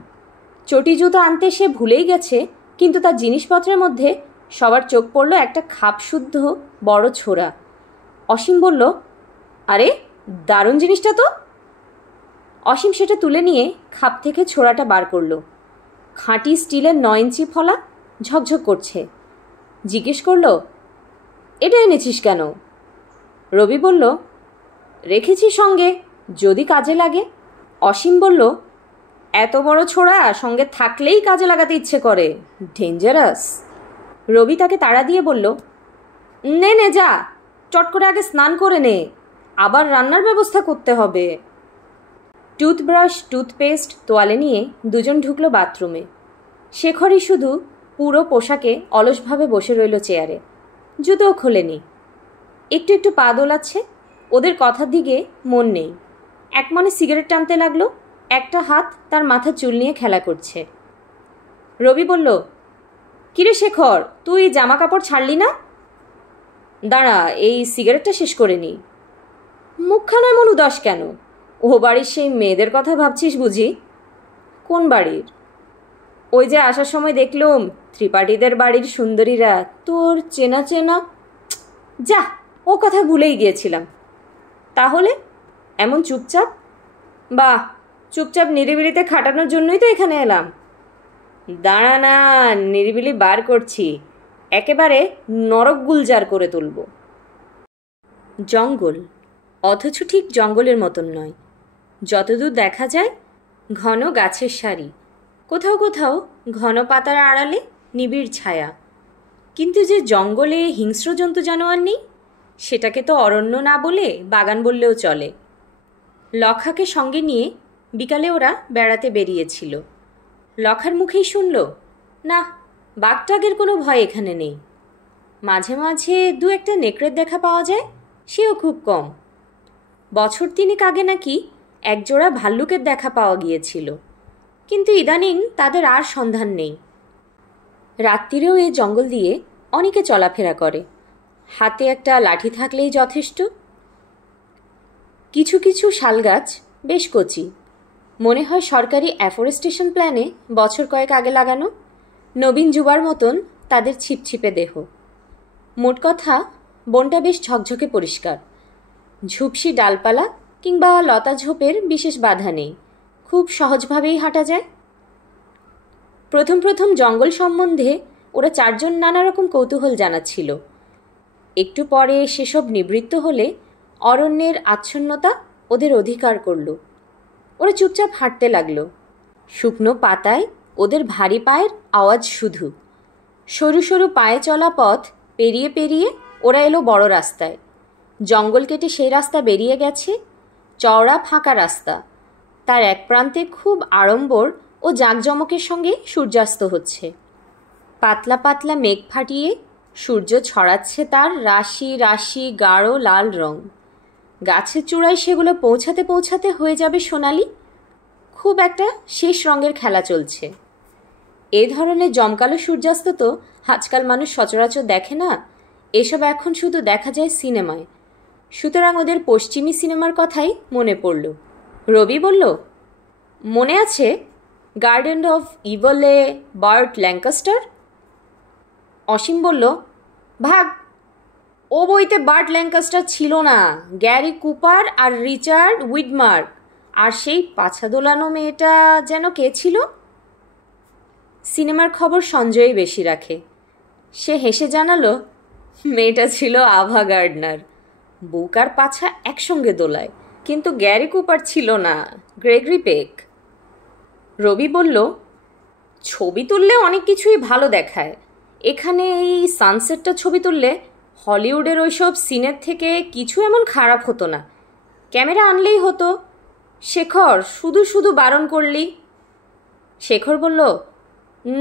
চটি জুতো আনতে সে ভুলেই গেছে, কিন্তু তার জিনিসপত্রের মধ্যে সবার চোখ পড়ল একটা খাপশুদ্ধ বড় ছোরা। অসীম বলল, আরে দারুণ জিনিসটা তো। অসীম সেটা তুলে নিয়ে খাপ থেকে ছোরাটা বার করল। খাঁটি স্টিলের 9 ইঞ্চি ফলা, ঝকঝক করছে। জিজ্ঞেস করল, এটা এনেছিস কেন? রবি বলল, রেখেছি সঙ্গে, যদি কাজে লাগে। অসীম বলল, এত বড় ছোড়া সঙ্গে থাকলেই কাজে লাগাতে ইচ্ছে করে, ডেঞ্জারাস। রবি তাকে তাড়া দিয়ে বলল, নে নে যা, চট করে আগে স্নান করে নে, আবার রান্নার ব্যবস্থা করতে হবে। টুথব্রাশ, টুথপেস্ট, তোয়ালে নিয়ে দুজন ঢুকলো বাথরুমে। শেখরই শুধু পুরো পোশাকে অলসভাবে বসে রইল চেয়ারে, জুতোও খোলেনি। একটু একটু পা দোলাচ্ছে, ওদের কথার দিকে মন নেই। এক মনে সিগারেট টানতে লাগলো, একটা হাত তার মাথার চুল নিয়ে খেলা করছে। রবি বলল, কিরে শেখর, তুই জামা কাপড় ছাড়লি না? দাঁড়া, এই সিগারেটটা শেষ করে নি। মুখখানা এমন উদাস কেন? ও বাড়ির সেই মেয়েদের কথা ভাবছিস বুঝি? কোন বাড়ির? ওই যে আসার সময় দেখলুম ত্রিপাঠীদের বাড়ির সুন্দরীরা, তোর চেনা চেনা। যা, ও কথা ভুলেই গিয়েছিলাম। তাহলে এমন চুপচাপ? বাহ, চুপচাপ নিরিবিলিতে খাটানোর জন্যই তো এখানে এলাম। দাঁড়া না, নিরিবিলি বার করছি, একেবারে নরক গুলজার করে তুলব। জঙ্গল, অথচ ঠিক জঙ্গলের মতন নয়। যতদূর দেখা যায় ঘন গাছের সারি, কোথাও কোথাও ঘন পাতার আড়ালে নিবিড় ছায়া। কিন্তু যে জঙ্গলে হিংস্র জন্তু জানোয়ার নেই, সেটাকে তো অরণ্য না বলে বাগান বললেও চলে। লখাকে সঙ্গে নিয়ে বিকালে ওরা বেড়াতে বেরিয়েছিল। লখার মুখেই শুনল, না, বাঘটাগের কোনো ভয় এখানে নেই। মাঝে মাঝে দু একটা নেকড়ের দেখা পাওয়া যায়, সেও খুব কম। বছর তিনেক আগে নাকি একজোড়া ভাল্লুকের দেখা পাওয়া গিয়েছিল, কিন্তু ইদানিং তাদের আর সন্ধান নেই। রাত্রিরেও এই জঙ্গল দিয়ে অনেকে চলাফেরা করে, হাতে একটা লাঠি থাকলেই যথেষ্ট। কিছু কিছু শালগাছ বেশ কচি, মনে হয় সরকারি অ্যাফরেস্টেশন প্ল্যানে বছর কয়েক আগে লাগানো। নবীন যুবার মতন তাদের ছিপছিপে দেহ। মোট কথা, বনটা বেশ ঝকঝকে পরিষ্কার। ঝুপসি ডালপালা কিংবা লতা ঝোপের বিশেষ বাধা নেই, খুব সহজভাবেই হাঁটা যায়। প্রথম প্রথম জঙ্গল সম্বন্ধে ওরা চারজন নানা রকম কৌতূহল জানাচ্ছিল। একটু পরে সেসব নিবৃত্ত হলে অরণ্যের আচ্ছন্নতা ওদের অধিকার করল। ওরা চুপচাপ হাঁটতে লাগলো। শুকনো পাতায় ওদের ভারী পায়ের আওয়াজ শুধু। সরু সরু পায়ে চলা পথ পেরিয়ে পেরিয়ে ওরা এলো বড় রাস্তায়। জঙ্গল কেটে সেই রাস্তা বেরিয়ে গেছে, চওড়া ফাঁকা রাস্তা। তার এক প্রান্তে খুব আড়ম্বর ও জাঁকজমকের সঙ্গে সূর্যাস্ত হচ্ছে। পাতলা পাতলা মেঘ ফাটিয়ে সূর্য ছড়াচ্ছে তার রাশি রাশি গাঢ় লাল রং। গাছের চূড়ায় সেগুলো পৌঁছাতে পৌঁছাতে হয়ে যাবে সোনালি। খুব একটা শেষ রঙের খেলা চলছে। এ ধরনের জমকালো সূর্যাস্ত তো আজকাল মানুষ সচরাচর দেখে না, এসব এখন শুধু দেখা যায় সিনেমায়। সুতরাং ওদের পশ্চিমী সিনেমার কথাই মনে পড়ল। রবি বলল, মনে আছে গার্ডেন অফ ইভলে বার্ট ল্যাঙ্কাস্টার? অসীম বলল, ভাগ, ও বইতে বার্ট ল্যাঙ্কাস্টার ছিল না, গ্যারি কুপার আর রিচার্ড উইডমার্ক, আর সেই পাছা দোলানো মেয়েটা যেন কে ছিল? সিনেমার খবর সঞ্জয়ই বেশি রাখে। সে হেসে জানালো, মেয়েটা ছিল আভা গার্ডনার, বুক আর পাছা একসঙ্গে দোলায়। কিন্তু গ্যারি কুপার ছিল না, গ্রেগরি পেক। রবি বলল, ছবি তুললে অনেক কিছুই ভালো দেখায়। এখানে এই সানসেটটা ছবি তুললে হলিউডের ওইসব সিনের থেকে কিছু এমন খারাপ হতো না। ক্যামেরা আনলেই হতো। শেখর, শুধু শুধু বারণ করলি। শেখর বলল,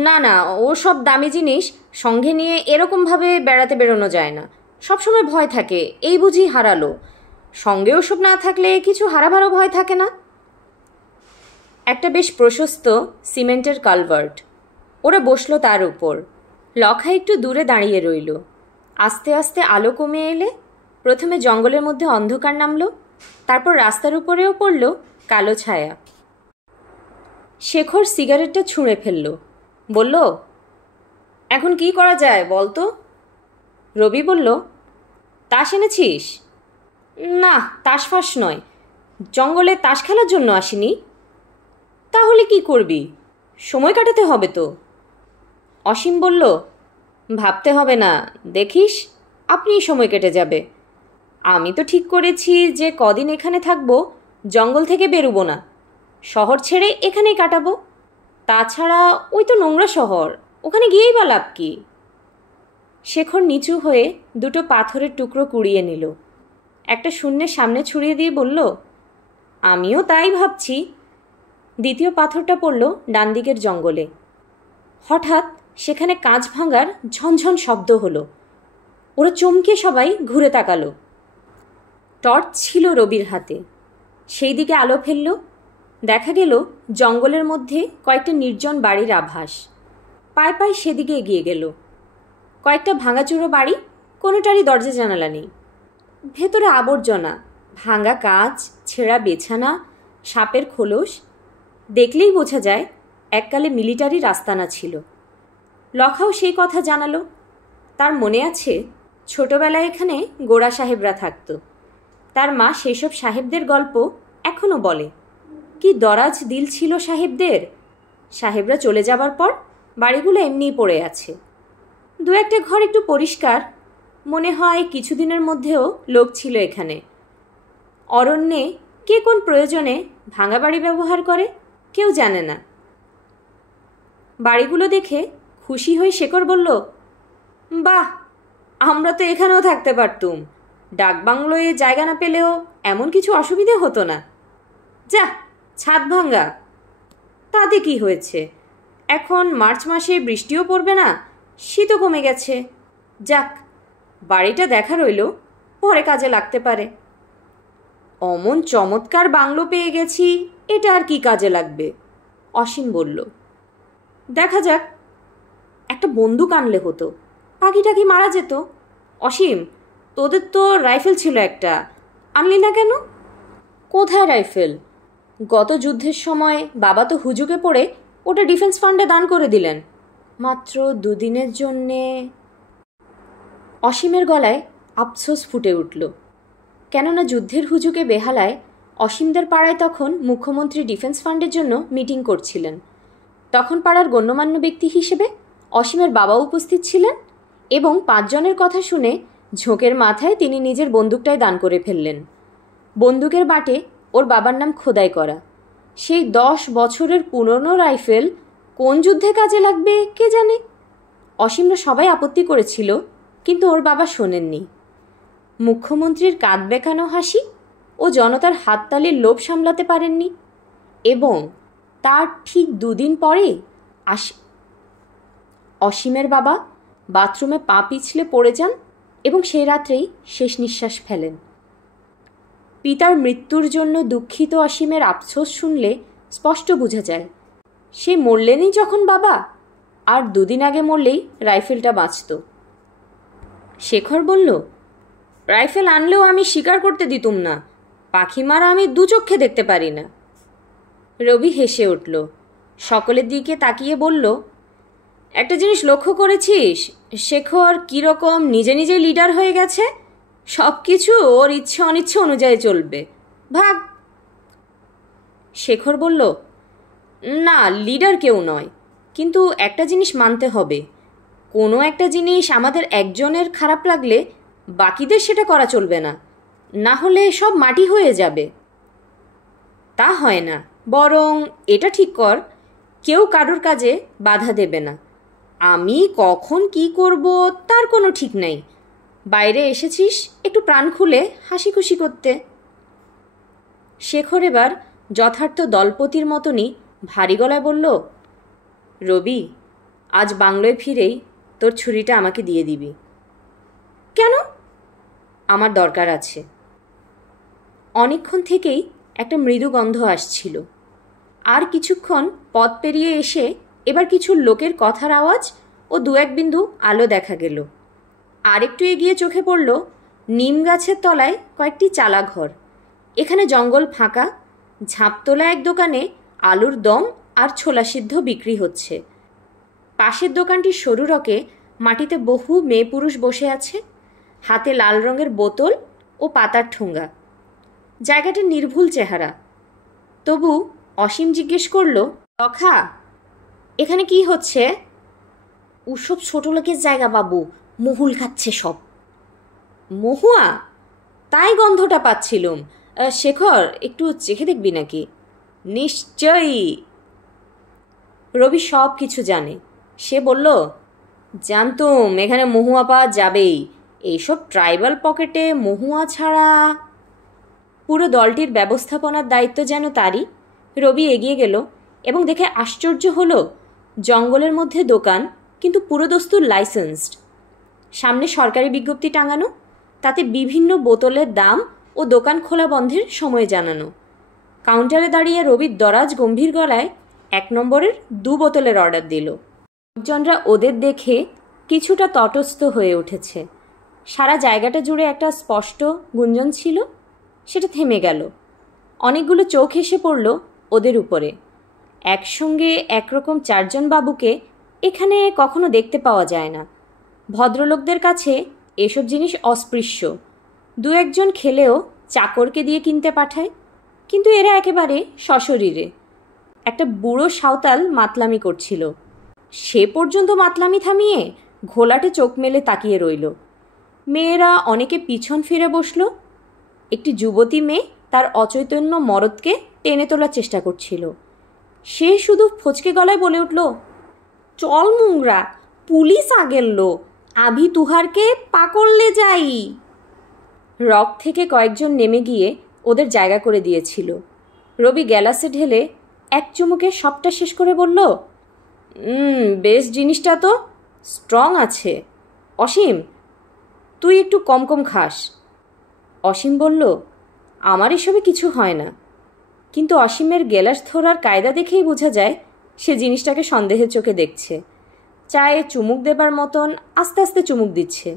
না না, ও সব দামি জিনিস সঙ্গে নিয়ে এরকমভাবে বেড়াতে বেরোনো যায় না, সবসময় ভয় থাকে। এই বুঝি হারালো, সঙ্গে ওসব না থাকলে কিছু হারাভারও ভয় থাকে না। একটা বেশ প্রশস্ত সিমেন্টের কালভার্ট, ওরা বসলো তার উপর। লখা একটু দূরে দাঁড়িয়ে রইল। আস্তে আস্তে আলো কমে এলে প্রথমে জঙ্গলের মধ্যে অন্ধকার নামলো, তারপর রাস্তার উপরেও পড়ল কালো ছায়া। শেখর সিগারেটটা ছুঁড়ে ফেলল, বলল, এখন কি করা যায় বলতো? রবি বলল, তাস এনেছিস? না, তাস ফাস নয়, জঙ্গলে তাস খেলার জন্য আসিনি। তাহলে কি করবি? সময় কাটাতে হবে তো। অসীম বলল, ভাবতে হবে না, দেখিস আপনিই সময় কেটে যাবে। আমি তো ঠিক করেছি যে কদিন এখানে থাকবো, জঙ্গল থেকে বেরোবো না, শহর ছেড়ে এখানেই কাটাবো। তাছাড়া ওই তো নোংরা শহর, ওখানে গিয়েই বা লাভ কি? শেখর নিচু হয়ে দুটো পাথরের টুকরো কুড়িয়ে নিল, একটা শূন্যের সামনে ছুড়িয়ে দিয়ে বলল, আমিও তাই ভাবছি। দ্বিতীয় পাথরটা পড়ল ডান দিকের জঙ্গলে। হঠাৎ সেখানে কাঁচ ভাঙার ঝনঝন শব্দ হলো। ওরা চমকে সবাই ঘুরে তাকালো। টর্চ ছিল রবির হাতে। সেই দিকে আলো ফেলল। দেখা গেল জঙ্গলের মধ্যে কয়েকটা নির্জন বাড়ির আভাস। পায়ে পায়ে সেদিকে এগিয়ে গেল। কয়েকটা ভাঙাচুরো বাড়ি, কোনোটারই দরজা জানালা নেই। ভেতরে আবর্জনা, ভাঙা কাঁচ, ছেঁড়া বিছানা, সাপের খোলস। দেখলেই বোঝা যায় এককালে মিলিটারির আস্তানা ছিল। লখাও সেই কথা জানালো। তার মনে আছে ছোটবেলায় এখানে গোড়া সাহেবরা থাকত। তার মা সেসব সাহেবদের গল্প এখনও বলে। কি দরাজ দিল ছিল সাহেবদের। সাহেবরা চলে যাবার পর বাড়িগুলো এমনিই পড়ে আছে। দু একটা ঘর একটু পরিষ্কার, মনে হয় কিছুদিনের মধ্যেও লোক ছিল এখানে। অরণ্যে কে কোন প্রয়োজনে ভাঙা বাড়ি ব্যবহার করে কেউ জানে না। বাড়িগুলো দেখে খুশি হয়ে শেখর বলল, বাহ, আমরা তো এখানেও থাকতে পারতুম। ডাকবাংলোয় জায়গা না পেলেও এমন কিছু অসুবিধে হতো না। যা, ছাদ ভাঙ্গা, তাতে কি হয়েছে? এখন মার্চ মাসে বৃষ্টিও পড়বে না, শীতও কমে গেছে। যাক, বাড়িটা দেখা রইল, পরে কাজে লাগতে পারে। অমন চমৎকার বাংলো পেয়ে গেছি, এটা আর কি কাজে লাগবে? অসীম বলল। দেখা যাক, একটা বন্দুক আনলে হতো, পাখিটাকি মারা যেত। অসীম, তোদের তো রাইফেল ছিল একটা, আনলি না কেন? কোথায় রাইফেল? গত যুদ্ধের সময় বাবা তো হুজুকে পড়ে ওটা ডিফেন্স ফান্ডে দান করে দিলেন। মাত্র দুদিনের জন্যে। অসীমের গলায় আফসোস ফুটে উঠল। কেননা যুদ্ধের হুজুকে বেহালায় অসীমদের পাড়ায় তখন মুখ্যমন্ত্রী ডিফেন্স ফান্ডের জন্য মিটিং করছিলেন। তখন পাড়ার গণ্যমান্য ব্যক্তি হিসেবে অসীমের বাবা উপস্থিত ছিলেন এবং 5 জনের কথা শুনে ঝোঁকের মাথায় তিনি নিজের বন্দুকটাই দান করে ফেললেন। বন্দুকের বাটে ওর বাবার নাম খোদাই করা। সেই 10 বছরের পুরনো রাইফেল কোন যুদ্ধে কাজে লাগবে কে জানে। অসীমরা সবাই আপত্তি করেছিল, কিন্তু ওর বাবা শোনেননি। মুখ্যমন্ত্রীর কাঁধ বেঁকানো হাসি ও জনতার হাততালির লোভ সামলাতে পারেননি এবং তার ঠিক 2 দিন পরে অসীমের বাবা বাথরুমে পা পিছলে পড়ে যান এবং সেই রাত্রেই শেষ নিঃশ্বাস ফেলেন। পিতার মৃত্যুর জন্য দুঃখিত অসীমের আফসোস শুনলে স্পষ্ট বোঝা যায় সে মরলেনই যখন বাবা, আর 2 দিন আগে মরলেই রাইফেলটা বাঁচত। শেখর বলল, রাইফেল আনলেও আমি স্বীকার করতে দিতুম না, পাখি মারা আমি 2 চোখে দেখতে পারি না। রবি হেসে উঠল। সকলের দিকে তাকিয়ে বলল, একটা জিনিস লক্ষ্য করেছিস শেখর কীরকম নিজে নিজে লিডার হয়ে গেছে? সব কিছু ওর ইচ্ছে অনিচ্ছে অনুযায়ী চলবে। ভাগ। শেখর বলল, না, লিডার কেউ নয়, কিন্তু একটা জিনিস মানতে হবে, কোনো একটা জিনিস আমাদের একজনের খারাপ লাগলে বাকিদের সেটা করা চলবে না, না হলে সব মাটি হয়ে যাবে। তা হয় না, বরং এটা ঠিক কর, কেউ কারোর কাজে বাধা দেবে না। আমি কখন কি করব তার কোনো ঠিক নাই। বাইরে এসেছিস একটু প্রাণ খুলে হাসি খুশি করতে। শেখর এবার যথার্থ দলপতির মতনই ভারী গলায় বলল, রবি, আজ বাংলোয় ফিরেই তোর ছুরিটা আমাকে দিয়ে দিবি। কেন? আমার দরকার আছে। অনেকক্ষণ থেকেই একটা মৃদু গন্ধ আসছিল। আর কিছুক্ষণ পথ পেরিয়ে এসে এবার কিছু লোকের কথার আওয়াজ ও 2-1 বিন্দু আলো দেখা গেল। আর একটু এগিয়ে চোখে পড়ল নিম গাছের তলায় কয়েকটি চালা ঘর। এখানে জঙ্গল ফাঁকা। ঝাঁপতোলা এক দোকানে আলুর দম আর ছোলা সিদ্ধ বিক্রি হচ্ছে। পাশের দোকানটির সরু রকে মাটিতে বহু মেয়ে পুরুষ বসে আছে, হাতে লাল রঙের বোতল ও পাতার ঠোঙ্গা। জায়গাটার নির্ভুল চেহারা। তবু অসীম জিজ্ঞেস করল, লখা, এখানে কি হচ্ছে? ওসব ছোট লোকের জায়গা বাবু, মহুল খাচ্ছে সব। মহুয়া? তাই গন্ধটা পাচ্ছিলুম। শেখর, একটু চেখে দেখবি নাকি? নিশ্চয়ই। রবি সব কিছু জানে। সে বলল, জানতুম এখানে মহুয়া পাওয়া যাবেই। এইসব ট্রাইবাল পকেটে মহুয়া ছাড়া। পুরো দলটির ব্যবস্থাপনার দায়িত্ব যেন তারই। রবি এগিয়ে গেল এবং দেখে আশ্চর্য হলো জঙ্গলের মধ্যে দোকান কিন্তু পুরোদস্তুর লাইসেন্সড। সামনে সরকারি বিজ্ঞপ্তি টাঙানো, তাতে বিভিন্ন বোতলের দাম ও দোকান খোলা বন্ধের সময় জানানো। কাউন্টারে দাঁড়িয়ে রবি দরাজ গম্ভীর গলায় 1 নম্বরের 2 বোতলের অর্ডার দিল। লোকজনরা ওদের দেখে কিছুটা তটস্থ হয়ে উঠেছে। সারা জায়গাটা জুড়ে একটা স্পষ্ট গুঞ্জন ছিল, সেটা থেমে গেল। অনেকগুলো চোখ এসে পড়ল ওদের উপরে। একসঙ্গে একরকম 4 জন বাবুকে এখানে কখনো দেখতে পাওয়া যায় না। ভদ্রলোকদের কাছে এসব জিনিস অস্পৃশ্য। 2-1 জন খেলেও চাকরকে দিয়ে কিনতে পাঠায়, কিন্তু এরা একেবারে সশরীরে। একটা বুড়ো সাঁওতাল মাতলামি করছিল। সে পর্যন্ত মাতলামি থামিয়ে ঘোলাটে চোখ মেলে তাকিয়ে রইল। মেয়েরা অনেকে পিছন ফিরে বসল। একটি যুবতী মেয়ে তার অচৈতন্য মরদকে টেনে তোলার চেষ্টা করছিল। সে শুধু ফচকে গলায় বলে উঠল, চল মুংরা, পুলিশ আ গেল, আভি তুহারকে পাকড়লে যাই। রক থেকে কয়েকজন নেমে গিয়ে ওদের জায়গা করে দিয়েছিল। রবি গ্যালাসে ঢেলে 1 চুমুকে সবটা শেষ করে বলল, বেশ জিনিসটা তো স্ট্রং আছে। অসীম, তুই একটু কম কম খাস। অসীম বলল, আমার এসবে কিছু হয় না। কিন্তু অসীমের গেলাস ধরার কায়দা দেখেই বোঝা যায় সে জিনিসটাকে সন্দেহের চোখে দেখছে। চায়ে চুমুক দেবার মতন আস্তে আস্তে চুমুক দিচ্ছে।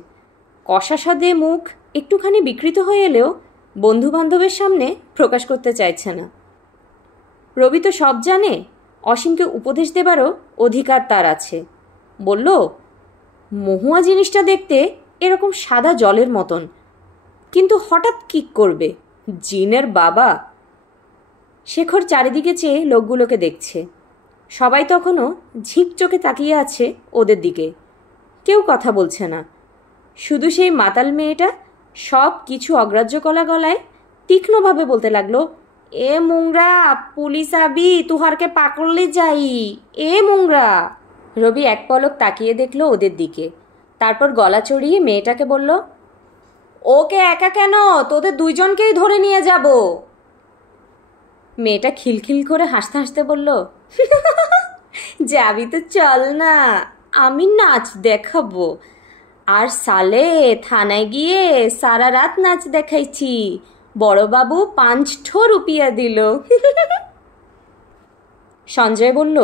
কষা স্বাদে মুখ একটুখানি বিকৃত হয়ে এলেও বন্ধুবান্ধবের সামনে প্রকাশ করতে চাইছে না। রবি তো সব জানে, অসীমকে উপদেশ দেবারও অধিকার তার আছে। বলল, মহুয়া জিনিসটা দেখতে এরকম সাদা জলের মতন, কিন্তু হঠাৎ কিক করবে, জিনের বাবা। শেখর চারিদিকে চেয়ে লোকগুলোকে দেখছে। সবাই তখনও ঝিঁক চোখে তাকিয়ে আছে ওদের দিকে। কেউ কথা বলছে না। শুধু সেই মাতাল মেয়েটা সব কিছু অগ্রাহ্য করা গলায় তীক্ষ্ণভাবে বলতে লাগলো, এ মুংরা, পুলিশ আবি তুহারকে পাকড়লে যাই, এ মুংরা। রবি এক পলক তাকিয়ে দেখল ওদের দিকে, তারপর গলা চড়িয়ে মেয়েটাকে বলল, ওকে একা কেন, তোদের 2 জনকেই ধরে নিয়ে যাব। মেয়েটা খিলখিল করে হাসতে হাসতে বলল, যাবি তো চল না, আমি নাচ দেখাবো। আর সালে থানায় গিয়ে সারা রাত নাচ দেখাইছি, বড়বাবু 5 রুপিয়া দিল। সঞ্জয় বলল,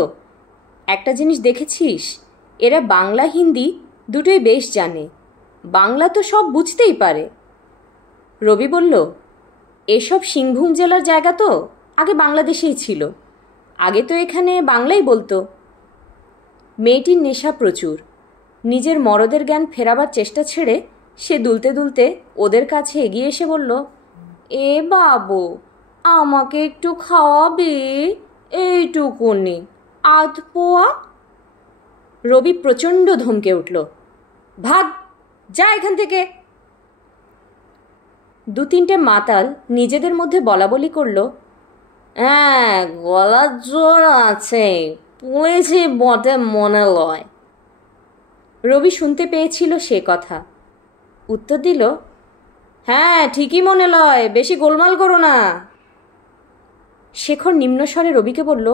একটা জিনিস দেখেছিস, এরা বাংলা হিন্দি দুটোই বেশ জানে, বাংলা তো সব বুঝতেই পারে। রবি বলল, এসব সিংভূম জেলার জায়গা তো আগে বাংলাদেশেই ছিল, আগে তো এখানে বাংলাই বলতো। মেয়েটির নেশা প্রচুর। নিজের মরদের জ্ঞান ফেরাবার চেষ্টা ছেড়ে সে দুলতে দুলতে ওদের কাছে এগিয়ে এসে বলল, এ বাবু, আমাকে একটু খাওয়াবে, এইটুকুনি, আধ পোয়া। রবি প্রচণ্ড ধমকে উঠল, ভাগ, যা এখান থেকে। 2-3টে মাতাল নিজেদের মধ্যে বলাবলি করল, হ্যাঁ, গলার জোর আছে, পুলিশই বটে মনে লয়। রবি শুনতে পেয়েছিল সে কথা। উত্তর দিল, হ্যাঁ ঠিকই মনে লয়, বেশি গোলমাল করো না। শেখর নিম্নস্বরে রবিকে বলল,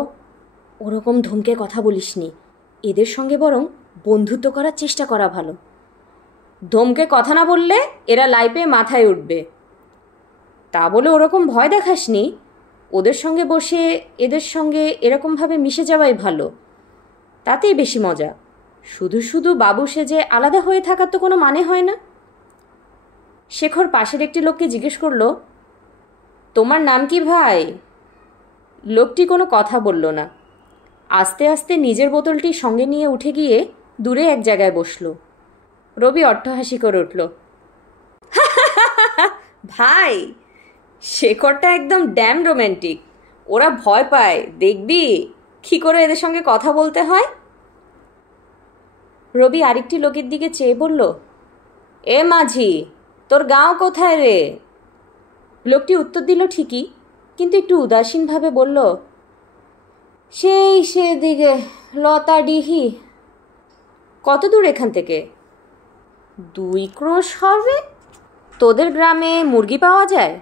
ওরকম ধমকে কথা বলিসনি, এদের সঙ্গে বরং বন্ধুত্ব করার চেষ্টা করা ভালো। ধমকে কথা না বললে এরা লাইপে মাথায় উঠবে। তা বলে ওরকম ভয় দেখাসনি, ওদের সঙ্গে বসে এদের সঙ্গে এরকমভাবে মিশে যাওয়াই ভালো, তাতেই বেশি মজা। শুধু শুধু বাবু সেজে আলাদা হয়ে থাকার তো কোনো মানে হয় না। শেখর পাশের একটি লোককে জিজ্ঞেস করল, তোমার নাম কি ভাই? লোকটি কোনো কথা বলল না। আস্তে আস্তে নিজের বোতলটি সঙ্গে নিয়ে উঠে গিয়ে দূরে এক জায়গায় বসল। রবি অট্টহাসি করে উঠল, ভাই, শেখরটা একদম ড্যাম রোম্যান্টিক। ওরা ভয় পায়, দেখবি কী করে এদের সঙ্গে কথা বলতে হয়। রবি আরেকটি লোকের দিকে চেয়ে বলল, এ মাঝি, তোর গাঁও কোথায় রে? লোকটি উত্তর দিল ঠিকই, কিন্তু একটু উদাসীনভাবে বলল, সেই সেদিকে লতাডিহি। কত দূর এখান থেকে? 2 ক্রোশ হবে। তোদের গ্রামে মুরগি পাওয়া যায়?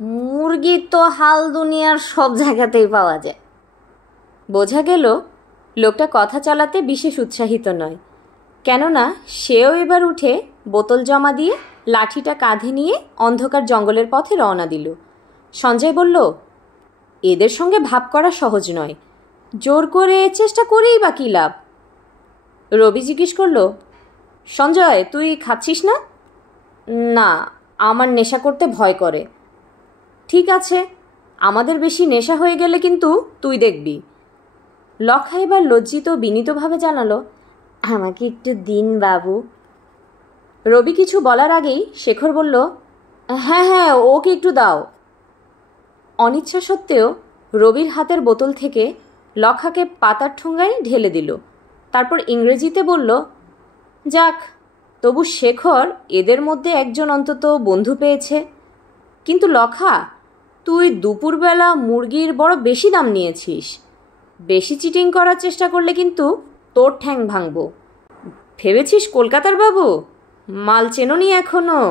মুরগি তো হাল দুনিয়ার সব জায়গাতেই পাওয়া যায়। বোঝা গেল লোকটা কথা চালাতে বিশেষ উৎসাহিত নয়, কেননা সেও এবার উঠে বোতল জমা দিয়ে লাঠিটা কাঁধে নিয়ে অন্ধকার জঙ্গলের পথে রওনা দিল। সঞ্জয় বলল, এদের সঙ্গে ভাব করা সহজ নয়, জোর করে চেষ্টা করেই বা কী লাভ? রবি জিজ্ঞেস করল, সঞ্জয়, তুই খাচ্ছিস না? না, আমার নেশা করতে ভয় করে। ঠিক আছে, আমাদের বেশি নেশা হয়ে গেলে কিন্তু তুই দেখবি। লক্ষা এবার লজ্জিত বিনীতভাবে জানালো, আমাকে একটু দিন বাবু। রবি কিছু বলার আগেই শেখর বলল, হ্যাঁ হ্যাঁ, ওকে একটু দাও। অনিচ্ছা সত্ত্বেও রবির হাতের বোতল থেকে লক্ষাকে পাতার ঠোঙ্গায় ঢেলে দিল। তারপর ইংরেজিতে বলল, যাক, তবু শেখর এদের মধ্যে একজন অন্তত বন্ধু পেয়েছে। কিন্তু লক্ষা, তুই দুপুরবেলা মুরগির বড় বেশি দাম নিয়েছিস। বেশি চিটিং করার চেষ্টা করলে কিন্তু তোর ঠ্যাং ভাঙব। ভেবেছিস কলকাতার বাবু? মাল চেনোনি এখনও?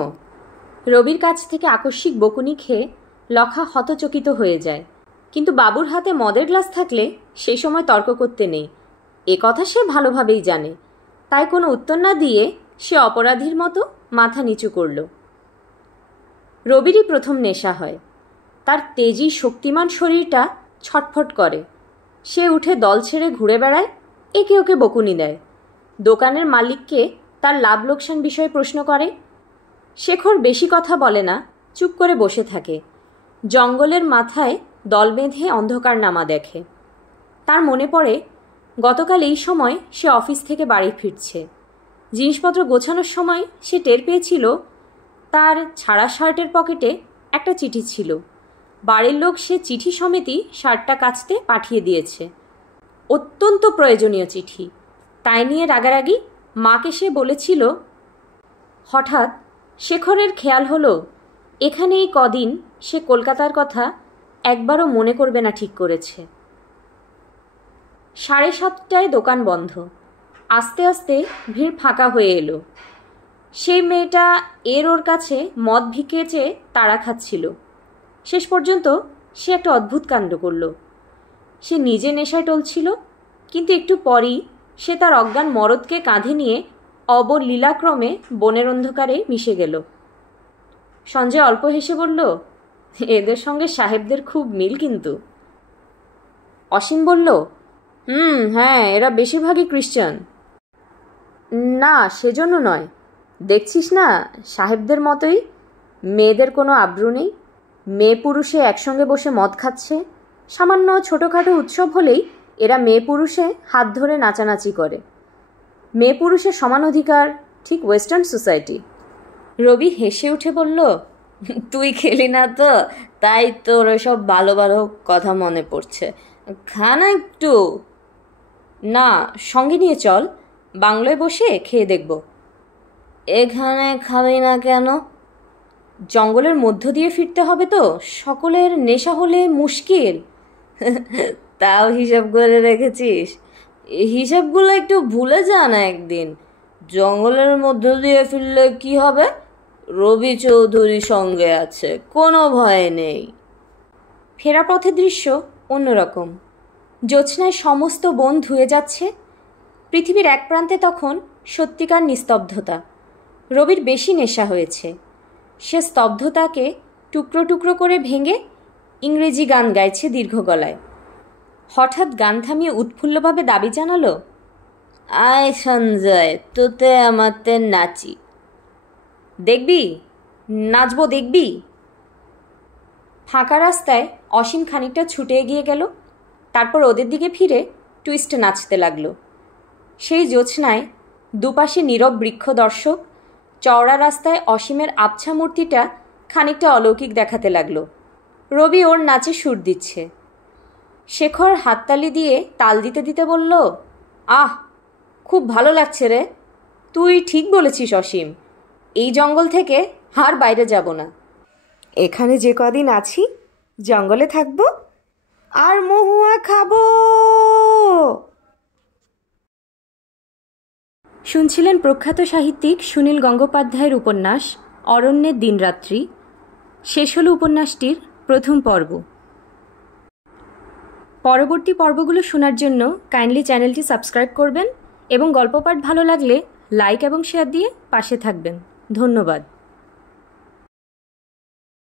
রবির কাছ থেকে আকস্মিক বকুনি খেয়ে লক্ষা হতচকিত হয়ে যায়, কিন্তু বাবুর হাতে মদের গ্লাস থাকলে সেই সময় তর্ক করতে নেই, এ কথা সে ভালোভাবেই জানে। তাই কোনো উত্তর না দিয়ে সে অপরাধীর মতো মাথা নিচু করল। রবিরই প্রথম নেশা হয়। তার তেজি শক্তিমান শরীরটা ছটফট করে। সে উঠে দল ছেড়ে ঘুরে বেড়ায়, একে ওকে বকুনি দেয়, দোকানের মালিককে তার লাভ লোকসান বিষয়ে প্রশ্ন করে। শেখর বেশি কথা বলে না, চুপ করে বসে থাকে। জঙ্গলের মাথায় দল বেঁধে অন্ধকার নামা দেখে। তার মনে পড়ে গতকাল এই সময় সে অফিস থেকে বাড়ি ফিরছে। জিনিসপত্র গোছানোর সময় সে টের পেয়েছিল তার ছাড়া শার্টের পকেটে একটা চিঠি ছিল। বাড়ির লোক সে চিঠি সমেতই শার্টটা কাচতে পাঠিয়ে দিয়েছে। অত্যন্ত প্রয়োজনীয় চিঠি, তাই নিয়ে রাগারাগি মাকে সে বলেছিল। হঠাৎ শেখরের খেয়াল হলো এখানে এই কদিন সে কলকাতার কথা একবারও মনে করবে না ঠিক করেছে। 7:30টায় দোকান বন্ধ। আস্তে আস্তে ভিড় ফাঁকা হয়ে এলো। সেই মেয়েটা ওর কাছে মদ ভিকে চেয়ে তাড়া খাচ্ছিল। শেষ পর্যন্ত সে একটা অদ্ভুত কাণ্ড করল। সে নিজে নেশায় টলছিল, কিন্তু একটু পরই সে তার অজ্ঞান মরদকে কাঁধে নিয়ে অবলীলাক্রমে বনের অন্ধকারে মিশে গেল। সঞ্জয় অল্প হেসে বলল, এদের সঙ্গে সাহেবদের খুব মিল কিন্তু। অসীম বলল, হ্যাঁ, এরা বেশিরভাগই খ্রিস্টান। না, সেজন্য নয়, দেখছিস না সাহেবদের মতোই মেয়েদের কোনো আব্রু নেই। মেয়ে পুরুষে একসঙ্গে বসে মদ খাচ্ছে। সামান্য ছোটোখাটো উৎসব হলেই এরা মেয়ে পুরুষে হাত ধরে নাচানাচি করে। মেয়ে পুরুষের সমান অধিকার, ঠিক ওয়েস্টার্ন সোসাইটি। রবি হেসে উঠে বলল, তুই খেলি না তো, তাই তোর ওসব ভালো ভালো কথা মনে পড়ছে। খা না একটু। না, সঙ্গে নিয়ে চল, বাংলোয় বসে খেয়ে দেখব। এখানে খাবি না কেন? জঙ্গলের মধ্য দিয়ে ফিরতে হবে তো, সকলের নেশা হলে মুশকিল। তাও হিসাব করে রেখেছিস? হিসাবগুলো একটু ভুলে যা না একদিন। জঙ্গলের মধ্য দিয়ে ফিরলে কি হবে? রবি চৌধুরী সঙ্গে আছে, কোনো ভয় নেই। ফেরা পথের দৃশ্য অন্যরকম। জ্যোৎস্নায় সমস্ত বন ধুয়ে যাচ্ছে। পৃথিবীর এক প্রান্তে তখন সত্যিকার নিস্তব্ধতা। রবির বেশি নেশা হয়েছে। সে স্তব্ধতাকে টুকরো টুকরো করে ভেঙে ইংরেজি গান গাইছে দীর্ঘ গলায়। হঠাৎ গান থামিয়ে উৎফুল্লভাবে দাবি জানালো, আয় সঞ্জয়, তোতে আমাতে নাচি। দেখবি? নাচবো, দেখবি? ফাঁকা রাস্তায় অসীম খানিকটা ছুটে এগিয়ে গেল, তারপর ওদের দিকে ফিরে টুইস্ট নাচতে লাগলো। সেই জ্যোৎস্নায় দুপাশে নীরব বৃক্ষ দর্শক। চওড়া রাস্তায় অসীমের আবছা মূর্তিটা খানিকটা অলৌকিক দেখাতে লাগলো। রবি ওর নাচে সুর দিচ্ছে। শেখর হাততালি দিয়ে তাল দিতে দিতে বলল, আহ, খুব ভালো লাগছে রে। তুই ঠিক বলেছিস অসীম, এই জঙ্গল থেকে আর বাইরে যাব না। এখানে যে কদিন আছি জঙ্গলে থাকবো আর মহুয়া খাবো। শুনছিলেন প্রখ্যাত সাহিত্যিক সুনীল গঙ্গোপাধ্যায়ের উপন্যাস অরণ্যের দিনরাত্রি। শেষ হলো উপন্যাসটির প্রথম পর্ব। পরবর্তী পর্বগুলো শোনার জন্য কাইন্ডলি চ্যানেলটি সাবস্ক্রাইব করবেন এবং গল্প পাঠ ভালো লাগলে লাইক এবং শেয়ার দিয়ে পাশে থাকবেন। ধন্যবাদ।